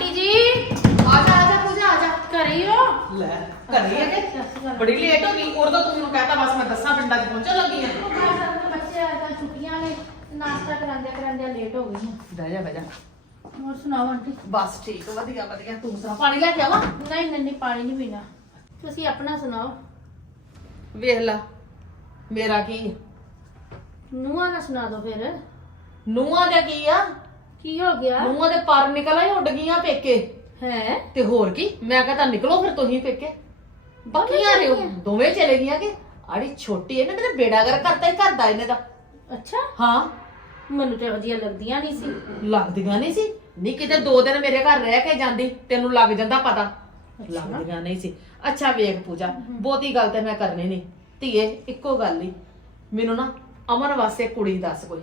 Aunty ਜੀ। ਆ ਜਾ ਆ ਜਾ ਪੂਜਾ ਆ ਜਾ। ਘਰੇ ਹੀ ਹੋ? ਲੈ ਘਰੇ ਕੇ ਬੜੀ ਲੇਟ ਹੋ ਗਈ। ਉਦੋਂ ਤੂੰ ਮੈਨੂੰ ਕਹਤਾ ਬਸ ਮੈਂ ਦੱਸਾਂ ਪਿੰਡਾਂ 'ਚ ਪਹੁੰਚਣ ਲੱਗੀ ਆ। ਉਹ ਬੱਚੇ ਅੱਜ ਕੱਲ੍ਹ ਛੁੱਟੀਆਂ ਨੇ। ਨਾਸ਼ਤਾ ਕਰਾਂਦੇ ਕਰਾਂਦੇ ਲੇਟ ਹੋ ਗਈ ਹਾਂ ਬਹਿ ਜਾ ਬਹਿ ਜਾ। ਹੋਰ ਸੁਣਾਓ ਆਂਟੀ? ਬਸ ਠੀਕ ਵਧੀਆ ਵਧੀਆ। ਤੂੰ ਸੁਣਾ ਪਾਣੀ ਲੈ ਕੇ ਆਵਾਂ? ਨਹੀਂ ਨਹੀਂ ਨਹੀਂ ਪਾਣੀ ਨਹੀਂ ਪੀਣਾ। ਤੁਸੀਂ ਆਪਣਾ ਸੁਣਾਓ। ਵੇਖ ਲੈ ਮੇਰਾ ਕੀ? ਨੂੰਹਾਂ ਦਾ ਸੁਣਾ ਦਿਓ ਫਿਰ। ਨੂੰਹਾਂ ਦਾ ਕੀ ਆ? ਕੀ ਹੋ ਗਿਆ? ਨੂੰਹਾਂ ਦੇ ਪਰ ਨਿਕਲ ਆਈ ਉੱਡ ਗਈਆਂ ਪੇਕੇ। ਹੈ? ਤੇ ਹੋਰ ਕੀ? ਮੈਂ ਕਹਤਾ ਨਿਕਲੋ ਫਿਰ ਤੁਸੀਂ ਪੇਕੇ। ਬੱਕੀਆਂ ਰਿਓ। ਦੋਵੇਂ ਚਲੇ ਗਈਆਂ ਕਿ? ਆੜੀ ਛੋਟੀ ਇਹਨੇ ਤੇ ਬੇੜਾ ਕਰ ਕਰਤਾ ਹੀ ਕਰਦਾ ਇਹਨੇ ਦਾ। ਅੱਛਾ। ਹਾਂ। ਮੈਨੂੰ ਤੇ ਵਧੀਆ ਲੱਗਦੀਆਂ ਨਹੀਂ ਸੀ। ਲੱਗਦੀਆਂ ਨਹੀਂ ਸੀ? ਨਹੀਂ ਕਿਤੇ ਦੋ ਦਿਨ ਮੇਰੇ ਘਰ ਰਹਿ ਕੇ ਜਾਂਦੀ ਤੈਨੂੰ ਲੱਗ ਜਾਂਦਾ ਪਤਾ। ਲੱਗਦੀਆਂ ਨਹੀਂ ਸੀ। ਅੱਛਾ ਵੇਖ ਪੂਜਾ ਬਹੁਤੀ ਗੱਲ ਤੇ ਮੈਂ ਕਰਨੀ ਨਹੀਂ। ਧੀਏ ਇੱਕੋ ਗੱਲ ਹੀ ਮੈਨੂੰ ਨਾ ਅਮਨ ਵਾਸਤੇ ਕੁੜੀ ਦੱਸ ਕੋਈ।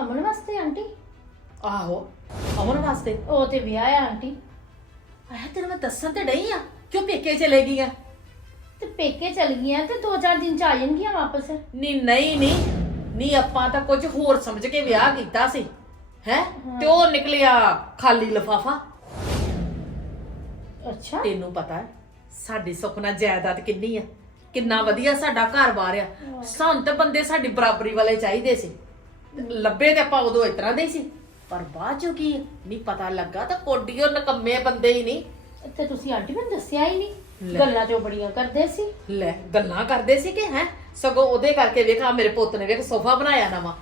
ਅਮਨ ਵਾਸਤੇ ਆਂਟੀ? ਆਹੋ ਅਮਨ ਵਾਸਤੇ। ਉਹ ਤੇ ਵਿਆਹ ਆ ਆਂਟੀ। ਆਹ ਤੈਨੂੰ ਮੈਂ ਦੱਸਣ ਤੇ ਡਈ ਆ ਕਿਉਂ ਪੇਕੇ ਚਲੇ ਗਈਆਂ ਤੇ ਪੇਕੇ ਚਲ ਗਈਆਂ ਤੇ 2-4 ਦਿਨ ਚ ਆ ਜਾਣਗੀਆਂ ਵਾਪਸ। ਨਹੀਂ ਨਹੀਂ ਨਹੀਂ। ਨਹੀਂ ਆਪਾਂ ਤਾਂ ਕੁਝ ਹੋਰ ਸਮਝ ਕੇ ਵਿਆਹ ਕੀਤਾ ਸੀ। ਹੈ? ਤੇ ਉਹ ਨਿਕਲਿਆ ਖਾਲੀ ਲਫਾਫਾ। ਅੱਛਾ। ਤੈਨੂੰ ਪਤਾ ਹੈ ਸਾਡੀ ਸੁਪਨਾ ਜਾਇਦਾਦ ਕਿੰਨੀ ਆ। ਕਿੰਨਾ ਵਧੀਆ ਸਾਡਾ ਘਰ-ਬਾਰ ਆ। ਸਾਨੂੰ ਤੇ ਬੰਦੇ ਸਾਡੀ ਬਰਾਬਰੀ ਵਾਲੇ ਚਾਹੀਦੇ ਸੀ। ਲੱਭੇ ਤੇ ਆਪਾਂ ਉਦੋਂ ਇਸ ਤਰ੍ਹਾਂ ਦੇ ਹੀ ਸੀ। ਪਰ ਬਾਅਦ ਚੋਂ ਕੀ ਨਹੀਂ ਪਤਾ ਲੱਗਾ ਤਾਂ ਕੋਡੀਓ ਨਕੰਮੇ ਬੰਦੇ ਹੀ ਨਹੀਂ। ਤੇ ਤੁਸੀਂ ਆਂਟੀ ਮੈਨੂੰ ਦੱਸਿਆ ਹੀ ਨਹੀਂ। ਲੈ। ਗੱਲਾਂ ਚੋਂ ਬੜੀਆਂ ਕਰਦੇ ਸੀ। ਲੈ ਗੱਲਾਂ ਕਰਦੇ ਸੀ ਕਿ ਹੈ? ਸਗੋਂ ਉਹਦੇ ਕਰਕੇ ਵੇਖਾ ਮੇਰੇ ਪੁੱਤ ਨੇ ਵੇਖ ਸੋਫਾ ਬਣਾਇਆ ਨਵਾਂ।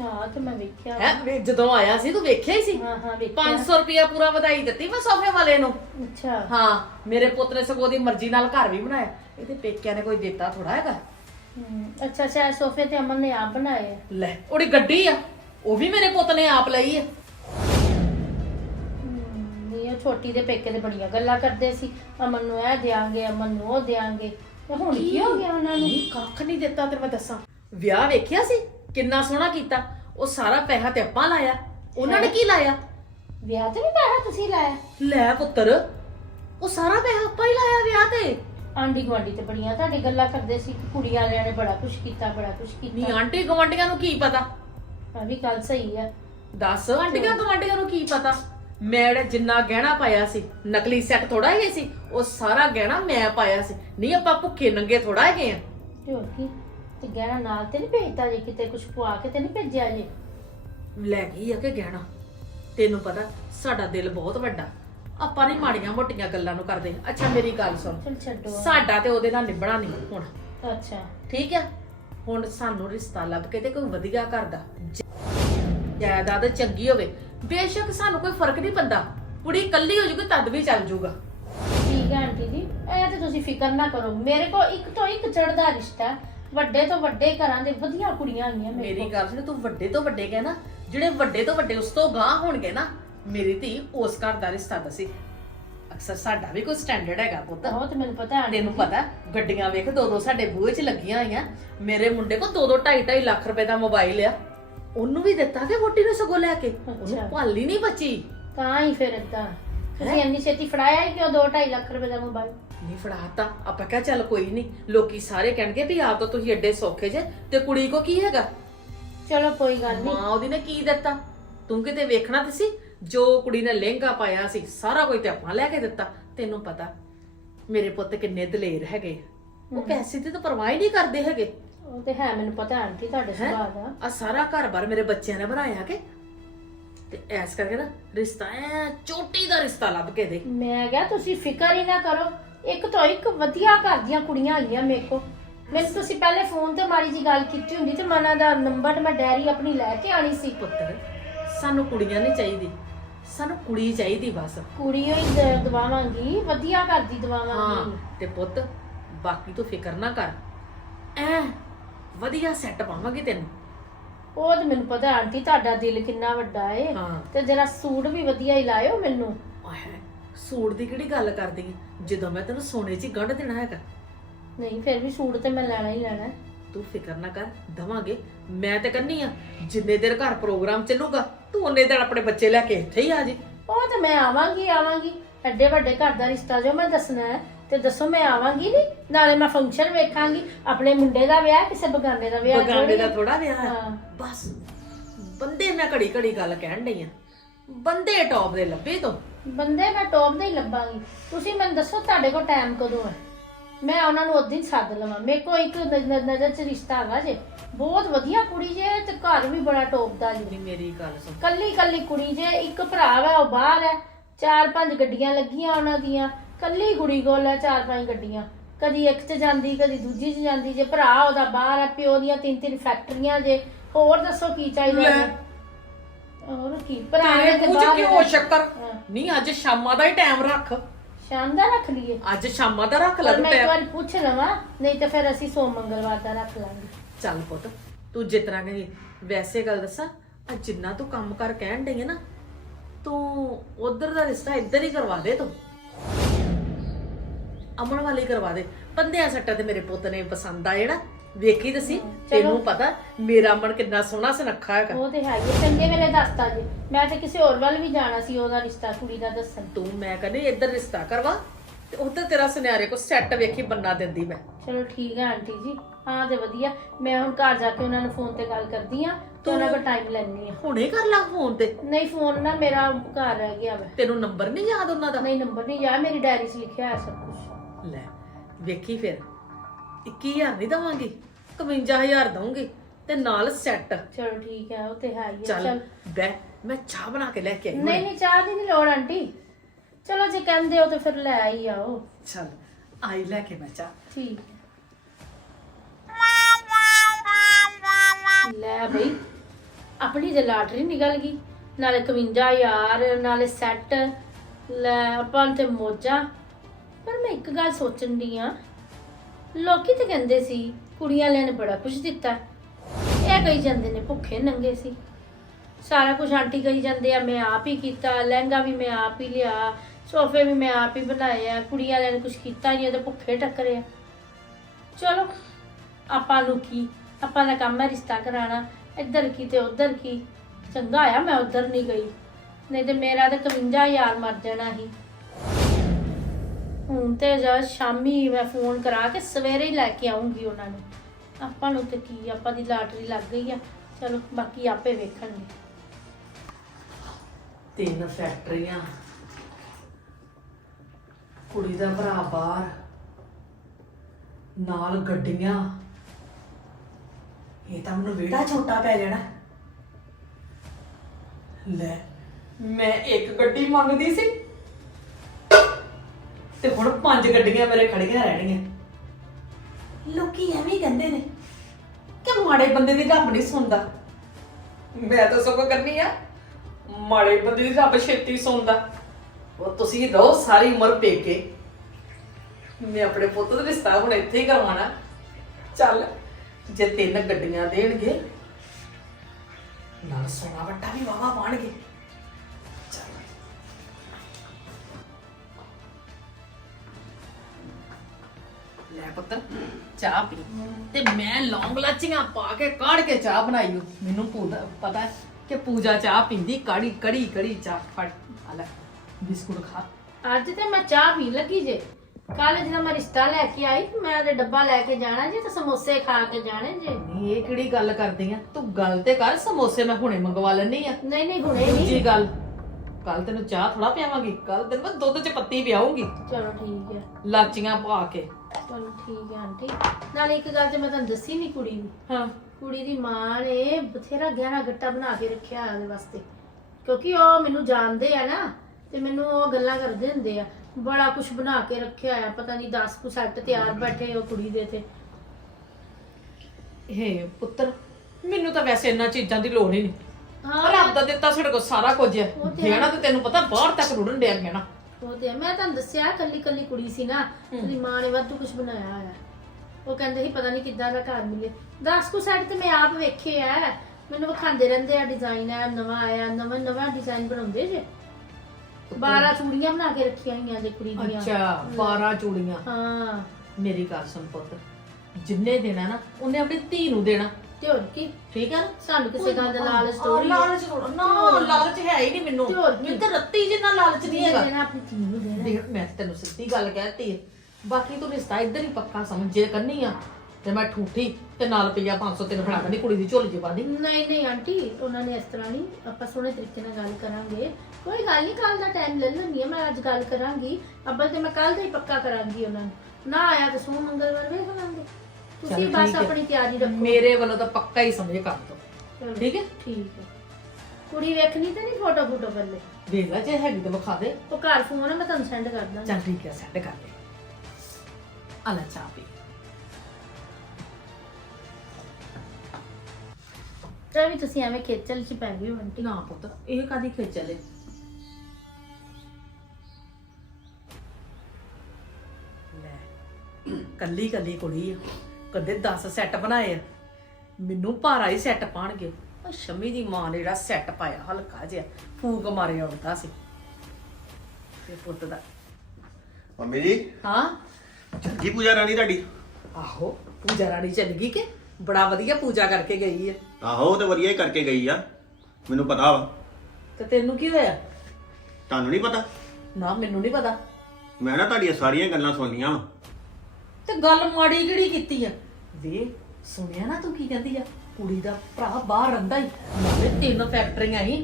ਹਾਂ ਤੇ ਮੈਂ ਵੇਖਿਆ। ਹੈ? ਜਦੋਂ ਆਇਆ ਸੀ ਤੂੰ ਵੇਖਿਆ ਹੀ ਸੀ? ਹਾਂ ਹਾਂ ਵੇਖਿਆ। 500 ਰੁਪਿਆ ਪੂਰਾ ਵਧਾਈ ਦਿੱਤੀ ਮੈਂ ਸੋਫੇ ਵਾਲੇ ਨੂੰ। ਅੱਛਾ। ਹਾਂ ਮੇਰੇ ਪੁੱਤ ਨੇ ਸਗੋਂ ਉਹਦੀ ਮਰਜ਼ੀ ਨਾਲ ਘਰ ਵੀ ਬਣਾਇਆ। ਇਹਦੇ ਪੇਕਿਆਂ ਨੇ ਕੋਈ ਦਿੱਤਾ ਥੋੜਾ ਹੈਗਾ। ਹਮ, ਅੱਛਾ ਅੱਛਾ ਇਹ ਸੋਫੇ ਤੇ ਅਮਨ ਨੇ ਆਪ ਬਣਾਏ ਆ। ਲੈ ਉਹਦੀ ਗੱਡੀ ਆ। ਉਹ ਵੀ ਮੇਰੇ ਪੁੱਤ ਨੇ ਆਪ ਲਈ ਆ। ਹਮ, ਨਹੀਂ ਉਹ ਛੋਟੀ ਦੇ ਪੇਕੇ ਤੇ ਬੜੀਆਂ ਗੱਲਾਂ ਕਰਦੇ ਸੀ। ਅਮਨ ਨੂੰ ਇਹ ਦਿਆਂਗੇ ਅਮਨ ਨੂੰ ਉਹ ਦਿਆਂਗੇ। ਤੇ ਹੁਣ ਕੀ ਹੋ ਗਿਆ ਉਹਨਾਂ ਨੂੰ? ਨਹੀਂ ਕੱਖ ਨਹੀਂ ਦਿੱਤਾ ਤੇ ਮੈਂ ਦੱਸਾਂ। ਵਿਆਹ ਵੇਖਿਆ ਸੀ? ਕਿੰਨਾ ਸੋਹਣਾ ਕੀਤਾ। ਉਹ ਸਾਰਾ ਪੈਸਾ ਤੇ ਆਪਾਂ ਲਾਇਆ। ਉਹਨਾਂ ਨੇ ਕੀ ਲਾਇਆ? ਵਿਆਹ ਤੇ ਵੀ ਪੈਸਾ ਤੁਸੀਂ ਲਾਇਆ? ਲੈ ਪੁੱਤਰ ਉਹ ਸਾਰਾ ਪੈਸਾ ਆਪਾਂ ਹੀ ਲਾਇਆ ਵਿਆਹ ਤੇ। ਆਂਡੀ ਗਵਾਂਡੀ ਤੇ ਬੜੀਆਂ ਤੁਹਾਡੀ ਗੱਲਾਂ ਕਰਦੇ ਸੀ ਕਿ ਕੁੜੀ ਵਾਲਿਆਂ ਨੇ ਬੜਾ ਕੁਝ ਕੀਤਾ ਬੜਾ ਕੁਝ ਨਹੀਂ ਕੀਤਾ ਆਂਟੀ ਗਵਾਂਡੀਆਂ ਨੂੰ ਕੀ ਪਤਾ? ਆ ਵੀ ਗੱਲ ਸਹੀ ਆ। ਦੱਸ ਆਂਟੀਆਂ ਗਵਾਂਡੀਆਂ ਨੂੰ ਕੀ ਪਤਾ? ਮੈਂ ਜਿਹੜਾ ਜਿੰਨਾ ਗਹਿਣਾ ਪਾਇਆ ਸੀ ਨਕਲੀ ਸੈੱਟ ਥੋੜਾ ਹੀ ਸੀ ਉਹ ਸਾਰਾ ਗਹਿਣਾ ਮੈਂ ਪਾਇਆ ਸੀ। ਨਹੀਂ ਆਪਾਂ ਭੁੱਖੇ ਨੰਗੇ ਥੋੜਾ ਹੈਗੇ ਆ। ਤੇ ਹੋਰ ਕੀ? ਤੇ ਗਹਿਣਾ ਨਾਲ ਤੇ ਨਹੀਂ ਭੇਜਦਾ ਜੇ ਕਿਤੇ ਕੁਝ ਪਵਾ ਕੇ ਤੇ ਨਹੀਂ ਭੇਜਿਆ ਜੇ? ਲੈ ਗਈ ਆ ਕਿ ਗਹਿਣਾ? ਤੈਨੂੰ ਪਤਾ ਸਾਡਾ ਦਿਲ ਬਹੁਤ ਵੱਡਾ। ਆਪਾਂ ਨਹੀਂ ਮਾੜੀਆਂ ਮੋਟੀਆਂ ਗੱਲਾਂ ਨੂੰ ਕਰਦੇ। ਅੱਛਾ ਮੇਰੀ ਗੱਲ ਸੁਣ। ਚਲ ਛੱਡੋ। ਸਾਡਾ ਤੇ ਉਹਦੇ ਨਾਲ ਨਿਭਣਾ ਨਹੀਂ ਹੁਣ। ਅੱਛਾ। ਠੀਕ ਆ? ਹੁਣ ਸਾਨੂੰ ਰਿਸ਼ਤਾ ਲੱਭ ਕੇ ਤੇ ਕੋਈ ਵਧੀਆ ਘਰ ਦਾ ਜਾਇਦਾਦ ਚੰਗੀ ਹੋਵੇ ਬੇਸ਼ੱਕ ਸਾਨੂੰ ਕੋਈ ਫ਼ਰਕ ਨਹੀਂ ਪੈਂਦਾ। ਕੁੜੀ ਇਕੱਲੀ ਹੋ ਜੂਗੀ ਤਦ ਵੀ ਚੱਲ ਜੂਗਾ। ਠੀਕ ਹੈ ਆਂਟੀ ਜੀ। ਇਹ ਤੇ ਤੁਸੀਂ ਫਿਕਰ ਨਾ ਕਰੋ। ਮੇਰੇ ਕੋਲ ਇੱਕ ਤੋਂ ਇੱਕ ਚੜਦਾ ਰਿਸ਼ਤਾ ਹੈ। ਵੱਡੇ ਤੋਂ ਵੱਡੇ ਘਰਾਂ ਦੇ ਵਧੀਆ ਕੁੜੀਆਂ ਆਈਆਂ ਮੇਰੇ ਮੇਰੀ ਕੋਲ। ਗੱਲ ਸੁਣ ਤੂੰ ਵੱਡੇ ਤੋਂ ਵੱਡੇ ਕਹੇ ਨਾ ਜਿਹੜੇ ਵੱਡੇ ਤੋਂ ਵੱਡੇ ਉਸ ਤੋਂ ਗਾਂ ਹੋਣਗੇ ਨਾ ਮੇਰੀ ਧੀ ਉਸ ਘਰ ਦਾ ਰਿਸ਼ਤਾ ਦਸੀ। ਅਕਸਰ ਸਾਡਾ ਵੀ ਕੋਈ ਸਟੈਂਡਰਡ ਹੈਗਾ ਪੁੱਤ। ਉਹ ਤੇ ਮੈਨੂੰ ਪਤਾ ਆਂਟੀ ਤੈਨੂੰ ਪਤਾ ਗੱਡੀਆਂ ਵੇਖ ਦੋ ਦੋ ਸਾਡੇ ਬੂਹੇ 'ਚ ਲੱਗੀਆਂ ਹੋਈਆਂ। ਮੇਰੇ ਮੁੰਡੇ ਕੋ ਦੋ ਦੋ ਢਾਈ ਢਾਈ ਲੱਖ ਰੁਪਏ ਦਾ ਮੋਬਾਈਲ ਆ। ਉਹਨੂੰ ਵੀ ਦਿੱਤਾ ਕਿ ਵੋਟੀ ਨੂੰ ਸਗੋਂ ਲੈ ਕੇ? ਅੱਛਾ। ਉਹਨੂੰ ਭਾਲੀ ਨਹੀਂ ਬਚੀ। ਤਾਂ ਹੀ ਫਿਰ ਏਦਾਂ। ਤੁਸੀਂ ਇੰਨੀ ਛੇਤੀ ਫੜਾਇਆ ਹੀ ਕਿਉਂ 2.5 ਲੱਖ ਰੁਪਏ ਦਾ ਮੋਬਾਈਲ? ਨਹੀਂ ਫੜਾਤਾ। ਆਪਾਂ ਕਿਹਾ ਚੱਲ ਕੋਈ ਨਹੀਂ। ਲੋਕੀ ਸਾਰੇ ਕਹਿਣਗੇ ਵੀ ਆਪ ਤਾਂ ਤੁਸੀਂ ਐਡੇ ਸੌਖੇ ਜੇ ਤੇ ਕੁੜੀ ਕੋ ਕੀ ਹੈਗਾ? ਚਲੋ ਕੋਈ ਗੱਲ ਨਹੀਂ। ਮਾਂ ਉਹਦੀ ਨੇ ਕੀ ਦਿੱਤਾ? ਤੂੰ ਕਿਤੇ ਵੇਖਣਾ ਤੇ ਸੀ? ਜੋ ਕੁੜੀ ਨੇ ਲਹਿੰਗਾ ਪਾਇਆ ਸੀ ਸਾਰਾ ਕੁਝ ਤੇ ਆਪਾਂ ਲੈ ਕੇ ਦਿੱਤਾ। ਤੈਨੂੰ ਪਤਾ ਮੇਰੇ ਪੁੱਤ ਕਿੰਨੇ ਦਲੇਰ ਹੈਗੇ ਉਹ ਪੈਸੇ ਦੀ ਤਾਂ ਪਰਵਾਹ ਹੀ ਨਹੀਂ ਕਰਦੇ ਹੈਗੇ। ਉਹ ਤੇ ਹੈ ਮੈਨੂੰ ਪਤਾ ਆਂਟੀ ਤੁਹਾਡੇ? ਸੁਭਾਅ ਦਾ। ਆ ਸਾਰਾ ਘਰ-ਬਾਰ ਮੇਰੇ ਬੱਚਿਆਂ ਨੇ ਬਣਾਇਆ ਕਿ? ਤੇ ਐਸ ਕਰਕੇ ਨਾ ਰਿਸ਼ਤਾ ਐ ਚੋਟੀ ਦਾ ਰਿਸ਼ਤਾ ਲੱਭ ਕੇ ਦੇ। ਮੈਂ ਕਿਹਾ ਤੁਸੀਂ ਫਿਕਰ ਹੀ ਨਾ ਕਰੋ ਇੱਕ ਤੋਂ ਇੱਕ ਵਧੀਆ ਘਰ ਦੀਆਂ ਕੁੜੀਆਂ ਆਈਆਂ ਮੇਰੇ ਕੋਲ। ਮੈਨੂੰ ਤੁਸੀਂ ਪਹਿਲੇ ਫੋਨ ਤੇ ਮਾੜੀ ਜੀ ਗੱਲ ਕੀਤੀ ਹੁੰਦੀ ਤੇ ਮਨਾਂ ਦਾ ਨੰਬਰ ਤੇ ਮੈਂ ਡਾਇਰੀ ਆਪਣੀ ਲੈ ਕੇ ਆਣੀ ਸੀ। ਪੁੱਤਰ ਸਾਨੂੰ ਕੁੜੀਆਂ ਨਹੀਂ ਚਾਹੀਦੀ। ਸਾਨੂੰ ਕੁੜੀ ਚਾਹੀਦੀ ਬਸ। ਕੁੜੀ ਹੋਈ ਦ- ਦਵਾਵਾਂਗੀ ਵਧੀਆ ਘਰ ਦੀ ਹਾਂ ਦਵਾਵਾਂਗੀ ਤੇ ਪੁੱਤ ਬਾਕੀ ਤੂੰ ਫਿਕਰ ਨਾ ਕਰ। ਐ ਵਧੀਆ ਸੈੱਟ ਪਾਵਾਂਗੇ ਤੈਨੂੰ। ਉਹ ਤੇ ਮੈਨੂੰ ਪਤਾ ਆਂਟੀ ਤੁਹਾਡਾ ਦਿਲ ਕਿੰਨਾ ਵੱਡਾ ਏ। ਹਾਂ। ਤੇ ਜਰਾ ਸੂਟ ਵੀ ਵਧੀਆ ਹੀ ਲਾਇਓ ਮੈਨੂੰ। ਆਏ ਸੂਟ ਦੀ ਕਿਹੜੀ ਗੱਲ ਕਰਦੀ? ਜਦੋਂ ਮੈਂ ਤੈਨੂੰ ਸੋਨੇ 'ਚ ਹੀ ਗੰਢ ਦੇਣਾ ਹੈਗਾ। ਨਹੀਂ ਫਿਰ ਵੀ ਸੂਟ ਤੇ ਮੈਂ ਲੈਣਾ ਹੀ ਲੈਣਾ ਹੈ। ਤੂੰ ਫਿਕਰ ਨਾ ਕਰ ਦਵਾਂਗੇ। ਮੈਂ ਤੇ ਕੰਨੀ ਆ ਜਿੰਨੇ ਦਿਨ ਘਰ ਪ੍ਰੋਗਰਾਮ ਚੱਲੂਗਾ ਤੂੰ ਉਹਨੇ ਦਿਨ ਆਪਣੇ ਬੱਚੇ ਲੈ ਕੇ ਇੱਥੇ ਹੀ ਆ ਜੀ। ਉਹ ਤੇ ਮੈਂ ਆਵਾਂਗੀ ਆਵਾਂਗੀ। ਐਡੇ ਵੱਡੇ ਘਰ ਦਾ ਰਿਸ਼ਤਾ ਜੋ ਮੈਂ ਦੱਸਣਾ ਹੈ ਤੇ ਦੱਸੋ ਮੈਂ ਆਵਾਂਗੀ ਨਹੀਂ? ਨਾਲੇ ਮੈਂ ਫੰਕਸ਼ਨ ਵੇਖਾਂਗੀ ਆਪਣੇ ਮੁੰਡੇ ਦਾ ਵਿਆਹ ਕਿਸੇ ਬਗਾਨੇ ਦਾ ਵਿਆਹ ਬਗਾਨੇ ਦਾ। ਥੋੜਾ ਵਿਆਹ ਹੈ। ਹਾਂ। ਬਸ ਬੰਦੇ ਮੈਂ ਘੜੀ ਘੜੀ ਗੱਲ ਕਹਿਣ ਡਈ ਆ। ਬੰਦੇ ਟੌਪ ਦੇ ਲੱਭੇ ਤੋਂ। ਬੰਦੇ ਮੈਂ ਟੌਪ ਦੇ ਹੀ ਲੱਭਾਂਗੀ। ਤੁਸੀਂ ਮੈਨੂੰ ਦੱਸੋ ਤੁਹਾਡੇ ਕੋਲ ਟਾਈਮ ਕਦੋਂ ਹੈ? ਮੈਂ ਉਹਨਾਂ ਨੂੰ ਉਦੋਂ ਹੀ ਸੱਦ ਲਵਾਂ। ਮੇਰੇ ਕੋਲ ਇੱਕ ਨਜ਼ਰ 'ਚ ਰਿਸ਼ਤਾ ਹੈਗਾ ਜੇ। ਬਹੁਤ ਵਧੀਆ ਕੁੜੀ ਜੇ ਤੇ ਘਰ ਵੀ ਬੜਾ ਟੌਪ ਦਾ ਜੀ। ਨਹੀਂ ਮੇਰੀ ਗੱਲ ਸੁਣ। ਕੱਲੀ ਕੱਲੀ ਕੁੜੀ ਜੇ ਇੱਕ ਭਰਾ ਵਾ ਉਹ ਬਾਹਰ ਹੈ। ਚਾਰ ਪੰਜ ਗੱਡੀਆਂ ਲੱਗੀਆਂ ਉਹਨਾਂ ਦੀਆਂ। ਕੱਲੀ ਕੁੜੀ ਕੋਲ ਹੈ ਚਾਰ ਪੰਜ ਗੱਡੀਆਂ। ਕਦੀ ਇੱਕ 'ਚ ਜਾਂਦੀ ਕਦੀ ਦੂਜੀ 'ਚ ਜਾਂਦੀ ਜੇ। ਭਰਾ ਉਹਦਾ ਬਾਹਰ ਹੈ ਪਿਓ ਦੀਆਂ ਤਿੰਨ ਤਿੰਨ ਫੈਕਟਰੀਆਂ ਜੇ। ਹੋਰ ਦੱਸੋ ਕੀ ਚਾਹੀਦਾ ਲੈ। ਹੋਰ ਕੀ? ਭਰਾ ਤੇਰੇ ਨੇ ਤੇ ਮੂੰਹ 'ਚ ਬਾਹਰ ਕਿਉਂ ਹੈ। ਸ਼ੱਕਰ? ਹਾਂ। ਨਹੀਂ ਅੱਜ ਸ਼ਾਮਾਂ ਦਾ ਹੀ ਟਾਈਮ ਰੱਖ। ਸ਼ਾਮ ਦਾ ਰੱਖ ਲਈਏ। ਅੱਜ ਸ਼ਾਮਾਂ ਦਾ ਰੱਖ ਲੈ ਪਰ ਤੂੰ ਮੈਂ ਇੱਕ ਟਾਈਮ ਵਾਰ ਪੁੱਛ ਲਵਾਂ ਨਹੀਂ ਤਾਂ ਫਿਰ ਅਸੀਂ ਸੋਮ ਮੰਗਲਵਾਰ ਦਾ ਰੱਖ ਲਾਂਗੇ। ਚੱਲ ਪੁੱਤ ਤੂੰ ਜਿਸ ਤਰ੍ਹਾਂ ਕਹੀ ਵੈਸੇ ਗੱਲ ਦੱਸਾਂ ਆ ਜਿੰਨਾ ਤੂੰ ਕੰਮ ਕਰ ਕਹਿਣ ਡਈ ਹੈ ਨਾ ਤੂੰ ਉਧਰ ਦਾ ਰਿਸ਼ਤਾ ਇੱਧਰ ਹੀ ਕਰਵਾ ਦੇ ਤੂੰ। ਅਮਨ ਵਾਲੀ ਕਰਵਾ ਦੇ। ਬੰਦਿਆਂ ਸੱਟਾ ਤੇ ਮੇਰੇ ਪੁੱਤ ਨੇ ਪਸੰਦ ਆਏ ਨਾ। ਵੇਖੀ ਚਲੋ। ਤੈਨੂੰ ਪਤਾ ਮੇਰਾ ਅਮਨ ਕਿੰਨਾ ਸੋਹਣਾ ਸੁਨੱਖਾ ਹੈਗਾ। ਉਹ ਤੇ ਹੈ। ਚੰਗੇ ਵੇਲੇ ਦੱਸਤਾ ਜੀ। ਮੈਂ ਤੇ ਕਿਸੇ ਹੋਰ ਵੱਲ ਵੀ ਜਾਣਾ ਸੀ ਉਹਦਾ ਰਿਸ਼ਤਾ ਕੁੜੀ ਦਾ ਦੱਸਣ। ਤੂੰ ਮੈਂ ਕਹਿੰਦੀ ਇੱਧਰ ਰਿਸ਼ਤਾ ਕਰਵਾ ਤੇ ਉਧਰ ਤੇਰਾ ਸੁਨਿਆਰੇ ਕੋ ਸੈੱਟ ਵੇਖੀ ਬੰਨਾ ਦਿੰਦੀ ਮੈਂ। ਚਲੋ ਠੀਕ ਹੈ ਆਂਟੀ ਜੀ। ਹਾਂ ਤੇ ਵਧੀਆ ਮੈਂ ਹੁਣ ਘਰ ਜਾ ਕੇ ਉਹਨਾਂ ਨੂੰ ਫੋਨ ਤੇ ਗੱਲ ਕਰਦੀ ਆ ਤੇ ਤੂੰ- ਉਹਨਾਂ ਕੋਲ ਟਾਈਮ ਲੈਣੀ ਆ ਹੁਣੇ ਕਰ ਲਾ ਫੋਨ ਤੇ। ਨਹੀਂ ਫੋਨ ਨਾ ਮੇਰਾ ਘਰ ਰਹਿ ਗਿਆ ਵਾ। ਤੈਨੂੰ ਨੰਬਰ ਨਹੀਂ ਯਾਦ ਉਹਨਾਂ ਦਾ? ਨਹੀਂ ਨੰਬਰ ਨਹੀਂ ਯਾਰ ਮੇਰੀ ਡਾਇਰੀ 'ਚ ਲਿਖਿਆ ਹੈ ਸਭ ਕੁਝ ਲੈ ਵੇਖੀ ਫਿਰ। 21000 ਨਹੀਂ ਦਵਾਂਗੀ 51000 ਦਵਾਂਗੀ ਤੇ ਨਾਲ ਸੈੱਟ ਚਲੋ ਠੀਕ ਹੈ ਉਹ ਤੇ ਹੈ ਹੀ ਹੈ ਚੱਲ ਬੈ ਮੈਂ ਚਾਹ ਬਣਾ ਕੇ ਲੈ ਕੇ ਆਈ ਨਹੀਂ ਨਹੀਂ ਚਾਹ ਦੀ ਨਹੀਂ ਲੋੜ ਆਂਟੀ। ਚਲੋ ਜੇ ਕਹਿੰਦੇ ਹੋ ਤੇ ਫਿਰ ਲੈ ਆਈ ਆਓ। ਚੱਲ ਆਈ ਲੈ ਕੇ ਮੈਂ ਚਾਹ। ਠੀਕ। ਲੈ ਬਈ ਆਪਣੀ ਜੇ ਲਾਟਰੀ ਨਿਕਲ ਗਈ ਨਾਲੇ 51000 ਨਾਲੇ ਸੈੱਟ ਲੈ ਆਪਾਂ ਨੂੰ ਤੇ ਮੋਜਾ। ਪਰ ਮੈਂ ਇੱਕ ਗੱਲ ਸੋਚਣ ਦੀ ਆ ਲੋਕੀ ਤਾਂ ਕਹਿੰਦੇ ਸੀ, ਕੁੜੀਆਂ ਵਾਲਿਆਂ ਨੇ ਬੜਾ ਕੁਝ ਦਿੱਤਾ। ਇਹ ਕਹੀ ਜਾਂਦੇ ਨੇ ਭੁੱਖੇ ਨੰਗੇ ਸੀ। ਸਾਰਾ ਕੁਝ ਆਂਟੀ ਕਹੀ ਜਾਂਦੇ ਆ, ਮੈਂ ਆਪ ਹੀ ਕੀਤਾ, ਲਹਿੰਗਾ ਵੀ ਮੈਂ ਆਪ ਹੀ ਲਿਆ, ਸੋਫੇ ਵੀ ਮੈਂ ਆਪ ਹੀ ਬਣਾਏ ਆ, ਕੁੜੀਆਂ ਵਾਲਿਆਂ ਨੇ ਕੁਝ ਕੀਤਾ ਨਹੀਂ, ਉਹਦੇ ਭੁੱਖੇ ਟੱਕਰੇ ਆ। ਚਲੋ, ਆਪਾਂ ਨੂੰ ਕੀ? ਆਪਾਂ ਦਾ ਕੰਮ ਹੈ ਰਿਸ਼ਤਾ ਕਰਾਣਾ ਇੱਧਰ ਕੀ ਤੇ ਉੱਧਰ ਕੀ? ਚੰਗਾ ਆ, ਮੈਂ ਉੱਧਰ ਨਹੀਂ ਗਈ। ਨਹੀਂ ਤੇ ਮੇਰਾ ਤਾਂ 51000 ਮਰ ਜਾਣਾ ਸੀ। ਹੁਣ ਤੇ ਜਾ ਸ਼ਾਮੀ ਮੈਂ ਫੋਨ ਕਰਾ ਕੇ ਸਵੇਰੇ ਹੀ ਲੈ ਕੇ ਆਉਂਗੀ ਉਹਨਾਂ ਨੂੰ। ਆਪਾਂ ਨੂੰ ਤੇ ਕੀ, ਆਪਾਂ ਦੀ ਲਾਟਰੀ ਲੱਗ ਗਈ ਆ। ਚਲੋ, ਬਾਕੀ ਆਪੇ ਵੇਖਣਗੇ। ਤਿੰਨ ਫੈਕਟਰੀਆਂ। ਕੁੜੀ ਦਾ ਭਰਾ ਬਾਹਰ। ਨਾਲ ਗੱਡੀਆਂ। ਇਹ ਤਾਂ ਮੈਨੂੰ ਵਿਹੜਾ ਛੋਟਾ ਪੈ ਜਾਣਾ। ਲੈ, ਮੈਂ ਇੱਕ ਗੱਡੀ ਮੰਗਦੀ ਸੀ। ਤੇ ਹੁਣ ਪੰਜ ਗੱਡੀਆਂ ਮੇਰੇ ਖੜੀਆਂ ਰਹਿਣੀਆਂ। ਲੋਕੀ ਐਵੇਂ ਹੀ ਕਹਿੰਦੇ ਨੇ ਕਿ ਮਾੜੇ ਬੰਦੇ ਦੀ ਰੱਬ ਨਹੀਂ ਸੁਣਦਾ। ਮੈਂ ਤਾਂ ਸਗੋਂ ਕਰਨੀ ਆ ਮਾੜੇ ਬੰਦੇ ਦੀ ਰੱਬ ਛੇਤੀ ਸੁਣਦਾ। ਉਹ ਤੁਸੀਂ ਰਹੋ ਸਾਰੀ ਉਮਰ ਪੇਕੇ। ਮੈਂ ਆਪਣੇ ਪੁੱਤ ਦਾ ਰਿਸ਼ਤਾ ਹੁਣ ਇੱਥੇ ਹੀ ਕਰਵਾਉਣਾ। ਚੱਲ ਜੇ ਤਿੰਨ ਗੱਡੀਆਂ ਦੇਣਗੇ ਨਾਲ ਸੋਨਾ ਵੱਟਾ ਵੀ ਵਾਵਾ ਪਾਣਗੇ। ਲੈ ਪੁੱਤਰ ਚਾਹ ਪੀ। ਤੇ ਮੈਂ ਲੌਂਗ ਲਾਚੀਆਂ ਪਾ ਕੇ ਕਾੜ ਕੇ ਚਾਹ ਬਣਾਈ ਓ। ਮੈਨੂੰ ਪੂਰਾ ਪਤਾ ਹੈ ਕਿ ਪੂਜਾ ਚਾਹ ਪੀਂਦੀ ਕਾੜੀ ਕੜੀ ਕੜੀ ਚਾਹ ਫੜ। ਆ ਲੈ ਬਿਸਕੁਟ ਖਾ। ਅੱਜ ਤੇ ਮੈਂ ਚਾਹ ਪੀ ਲੱਗੀ ਜੇ। ਕੱਲ ਜਦੋਂ ਮੈਂ ਰਿਸ਼ਤਾ ਲੈ ਕੇ ਆਈ ਤੇ ਮੈਂ ਤੇ ਡੱਬਾ ਲੈ ਕੇ ਜਾਣਾ ਜੇ ਤੇ ਸਮੋਸੇ ਖਾ ਕੇ ਜਾਣੇ ਜੇ। ਨਹੀਂ ਇਹ ਕਿਹੜੀ ਗੱਲ ਕਰਦੀ ਆ? ਤੂੰ ਗੱਲ ਤੇ ਕਰ ਸਮੋਸੇ ਮੈਂ ਹੁਣੇ ਮੰਗਵਾ ਲੈਣੀ ਆ। ਨਹੀਂ ਨਹੀਂ ਹੁਣੇ ਨਹੀਂ। ਦੂਜੀ ਗੱਲ ਕੱਲ ਤੈਨੂੰ ਚਾਹ ਥੋੜਾ ਪਿਆਵਾਂਗੀ ਕੱਲ ਤੈਨੂੰ ਮੈਂ ਦੁੱਧ 'ਚ ਪੱਤੀ ਪਿਆਉਂਗੀ ਚਲੋ ਠੀਕ ਹੈ ਲਾਚੀਆਂ ਪਾ ਕੇ। ਚਲੋ ਠੀਕ ਹੈ ਆਂਟੀ। ਨਾਲੇ ਇੱਕ ਗੱਲ ਤੇ ਮੈਂ ਤੁਹਾਨੂੰ ਦੱਸੀ ਨਹੀਂ ਕੁੜੀ ਨੂੰ ਹਾਂ। ਕੁੜੀ ਦੀ ਮਾਂ ਨੇ ਬਥੇਰਾ ਗਹਿਣਾ ਗੱਟਾ ਬਣਾ ਕੇ ਰੱਖਿਆ ਉਹਦੇ ਵਾਸਤੇ। ਕਿਉਂਕਿ ਉਹ ਮੈਨੂੰ ਜਾਣਦੇ ਆ ਨਾ ਤੇ ਮੈਨੂੰ ਉਹ ਗੱਲਾਂ ਕਰਦੇ ਹੁੰਦੇ ਆ। ਬੜਾ ਕੁਝ ਬਣਾ ਕੇ ਰੱਖਿਆ ਆ ਪਤਾ ਨਹੀਂ 10 ਕੁ ਸੈੱਟ ਤਿਆਰ ਬੈਠੇ ਉਹ ਕੁੜੀ ਦੇ ਤੇ। ਹੇ ਪੁੱਤਰ ਮੈਨੂੰ ਤਾਂ ਵੈਸੇ ਇੰਨਾ ਚੀਜ਼ਾਂ ਦੀ ਲੋੜ ਹੀ ਨਹੀਂ ਹਾਂ। ਰੱਬ ਦਾ ਦਿੱਤਾ ਸਾਡੇ ਕੋਲ ਸਾਰਾ ਕੁਝ ਹੈ। ਉਹ ਤੇ ਹੈ। ਗਹਿਣਾ ਤੇ ਤੈਨੂੰ ਪਤਾ ਬਾਹਰ ਤੱਕ ਰੁੜਨ ਡਿਆ ਗਹਿਣਾ ਉਹ ਤੇ ਆ। ਮੈਂ ਤੁਹਾਨੂੰ ਦੱਸਿਆ ਕੱਲੀ ਕੱਲੀ ਕੁੜੀ ਸੀ ਨਾ ਉਹਦੀ ਮਾਂ ਨੇ ਵਾਧੂ ਕੁਝ ਬਣਾਇਆ ਹੋਇਆ। ਉਹ ਕਹਿੰਦੇ ਸੀ ਪਤਾ ਨਹੀਂ ਕਿੱਦਾਂ ਦਾ ਘਰ ਮਿਲੇ। 10 ਕੁ ਸੈੱਟ ਤੇ ਮੈਂ ਆਪ ਵੇਖੇ ਆ। ਮੈਨੂੰ ਵਿਖਾਉਂਦੇ ਰਹਿੰਦੇ ਆ ਡਿਜ਼ਾਈਨ ਆ ਨਵਾਂ ਆਇਆ ਨਵਾਂ ਨਵਾਂ ਡਿਜ਼ਾਈਨ ਬਣਾਉਂਦੇ ਜੇ। 12 ਚੂੜੀਆਂ ਬਣਾ ਕੇ ਰੱਖੀਆਂ ਹੋਈਆਂ ਜੇ ਕੁੜੀ ਦੀਆਂ। ਅੱਛਾ 12 ਚੂੜੀਆਂ। ਹਾਂ। ਮੇਰੀ ਗੱਲ ਸੁਣ ਪੁੱਤ। ਜਿੰਨੇ ਦੇਣਾ ਨਾ ਉਹਨੇ ਆਪਣੀ ਧੀ ਨੂੰ ਦੇਣਾ। ਤੇ ਹੋਰ ਕੀ? ਠੀਕ ਹੈ ਨਾ? ਸਾਨੂੰ ਕਿਸੇ ਗੱਲ ਦਾ ਲਾਲਚ ਥੋੜੀ ਲਾਲਚ ਥੋੜ੍ਹਾ। ਨਾ ਲਾਲਚ ਹੈ ਹੀ ਨਹੀਂ ਮੈਨੂੰ? ਮੈਨੂੰ ਤਾਂ ਰੱਤੀ ਜਿੰਨਾ ਲਾਲਚ ਨਹੀਂ ਹੈਗਾ। ਦੇਣਾ ਆਪਣੀ ਧੀ ਨੂੰ ਦੇਣਾ। ਦੇਖ ਮੈਂ ਤੈਨੂੰ ਸਿੱਧੀ ਗੱਲ ਕਹਿਤੀ ਹੈ ਬਾਕੀ ਤੂੰ ਰਿਸ਼ਤਾ ਇੱਧਰ ਹੀ ਪੱਕਾ ਸਮਝ ਜੇ ਕਰਨੀ ਆ ਤੇ ਮੈਂ ਠੂਠੀ ਤੇ ਨਾਲ ਰੁਪਈਆ 500 ਤੈਨੂੰ ਫੜਾ ਦਿੰਦੀ ਕੁੜੀ ਦੀ ਝੋਲੀ ਚ ਪਾਦੀ ਨਹੀਂ ਨਹੀਂ ਆਂਟੀ ਉਹਨਾਂ ਨੇ ਇਸ ਤਰ੍ਹਾਂ ਨਹੀਂ ਆਪਾਂ ਸੋਹਣੇ ਤਰੀਕੇ ਨਾਲ ਗੱਲ ਕਰਾਂਗੇ। ਕੋਈ ਗੱਲ ਨਹੀਂ ਕੱਲ ਦਾ ਟਾਈਮ ਲੈ ਲੈਣੀ ਮੈਂ ਅੱਜ ਗੱਲ ਕਰਾਂਗੀ। ਅੱਬਲ ਤੇ ਮੈਂ ਕੱਲ ਦਾ ਹੀ ਪੱਕਾ ਕਰਾਂਗੀ ਉਹਨਾਂ ਨੂੰ। ਨਾ ਆਇਆ ਤਾਂ ਸੋਮ ਮੰਗਲਵਾਰ ਵੇਖ ਲਾਂਗੇ। ਤੁਸੀਂ ਚੱਲ ਬਸ ਠੀਕ ਹੈ। ਆਪਣੀ ਤਿਆਰੀ ਰੱਖੋ। ਮੇਰੇ ਵੱਲੋਂ ਤਾਂ ਪੱਕਾ ਹੀ ਸਮਝ ਕਰ ਦੋ। ਚਲੋ, ਠੀਕ ਹੈ? ਠੀਕ ਹੈ। ਕੁੜੀ ਵੇਖਣੀ ਤੇ ਨਹੀਂ ਫੋਟੋ ਫੋਟੋ ਬੱਲੇ ਦੇਖ ਲੈ ਜੇ ਹੈਗੀ ਤਾਂ ਵਿਖਾ ਦੇ। ਉਹ ਘਰ ਫੋਨ ਹੈ ਮੈਂ ਤੁਹਾਨੂੰ ਸੈਂਡ ਕਰ ਦਾਂ ਚੱਲ ਠੀਕ ਹੈ ਸੈਂਡ ਕਰ ਦੇ। ਆ ਲੈ ਚਾਹ ਪੀ। ਤਾਂ ਵੀ ਤੁਸੀਂ ਐਵੇਂ ਖੇਚਲ ਚ ਪੈ ਗਏ ਹੋ ਆਂਟੀ। ਨਾ ਪੁੱਤ ਇਹ ਕਾਦੀ ਖੇਚਲ ਏ? ਲੈ ਕੱਲੀ ਕੱਲੀ ਕੁੜੀ ਆ। ਕਦੇ 10 ਸੈੱਟ ਬਣਾਏ ਆ। ਮੈਨੂੰ ਭਾਰਾ ਹੀ ਸੈੱਟ ਪਾਣਗੇ। ਉਹ ਸ਼ਮੀ ਦੀ ਮਾਂ ਨੇ ਜਿਹੜਾ ਸੈੱਟ ਪਾਇਆ ਹਲਕਾ ਜਿਹਾ। ਫੂਕ ਮਾਰੇ ਆਉਂਦਾ ਸੀ। ਤੇ ਪੁੱਤ ਦਾ। ਮੰਮੀ ਜੀ? ਹਾਂ? ਚੰਗੀ ਪੂਜਾ ਰਾਣੀ ਤੁਹਾਡੀ? ਆਹੋ ਪੂਜਾ ਰਾਣੀ ਚੱਲ ਗਈ ਕਿ? ਬੜਾ ਵਧੀਆ ਪੂਜਾ ਕਰਕੇ ਗਈ ਹੈ ਆਹੋ ਉਹ ਤੇ ਵਧੀਆ ਹੀ ਕਰਕੇ ਗਈ ਆ। ਮੈਨੂੰ ਪਤਾ ਵਾ। ਤੇ ਤੈਨੂੰ ਕੀ ਹੋਇਆ? ਤੁਹਾਨੂੰ ਨਹੀਂ ਪਤਾ? ਨਾ ਮੈਨੂੰ ਨਹੀਂ ਪਤਾ। ਮੈਂ ਨਾ ਤੁਹਾਡੀਆਂ ਸਾਰੀਆਂ ਗੱਲਾਂ ਸੁਣੀਆਂ ਵਾ। ਤੇ ਗੱਲ ਮਾੜੀ ਕਿਹੜੀ ਕੀਤੀ ਆ? ਵੇ ਸੁਣਿਆ ਨਾ ਤੂੰ ਕੀ ਕਹਿੰਦੀ ਆ? ਕੁੜੀ ਦਾ ਭਰਾ ਬਾਹਰ ਰਹਿੰਦਾ ਹੀ ਨਾਲੇ ਤਿੰਨ ਫੈਕਟਰੀਆਂ ਹੀ।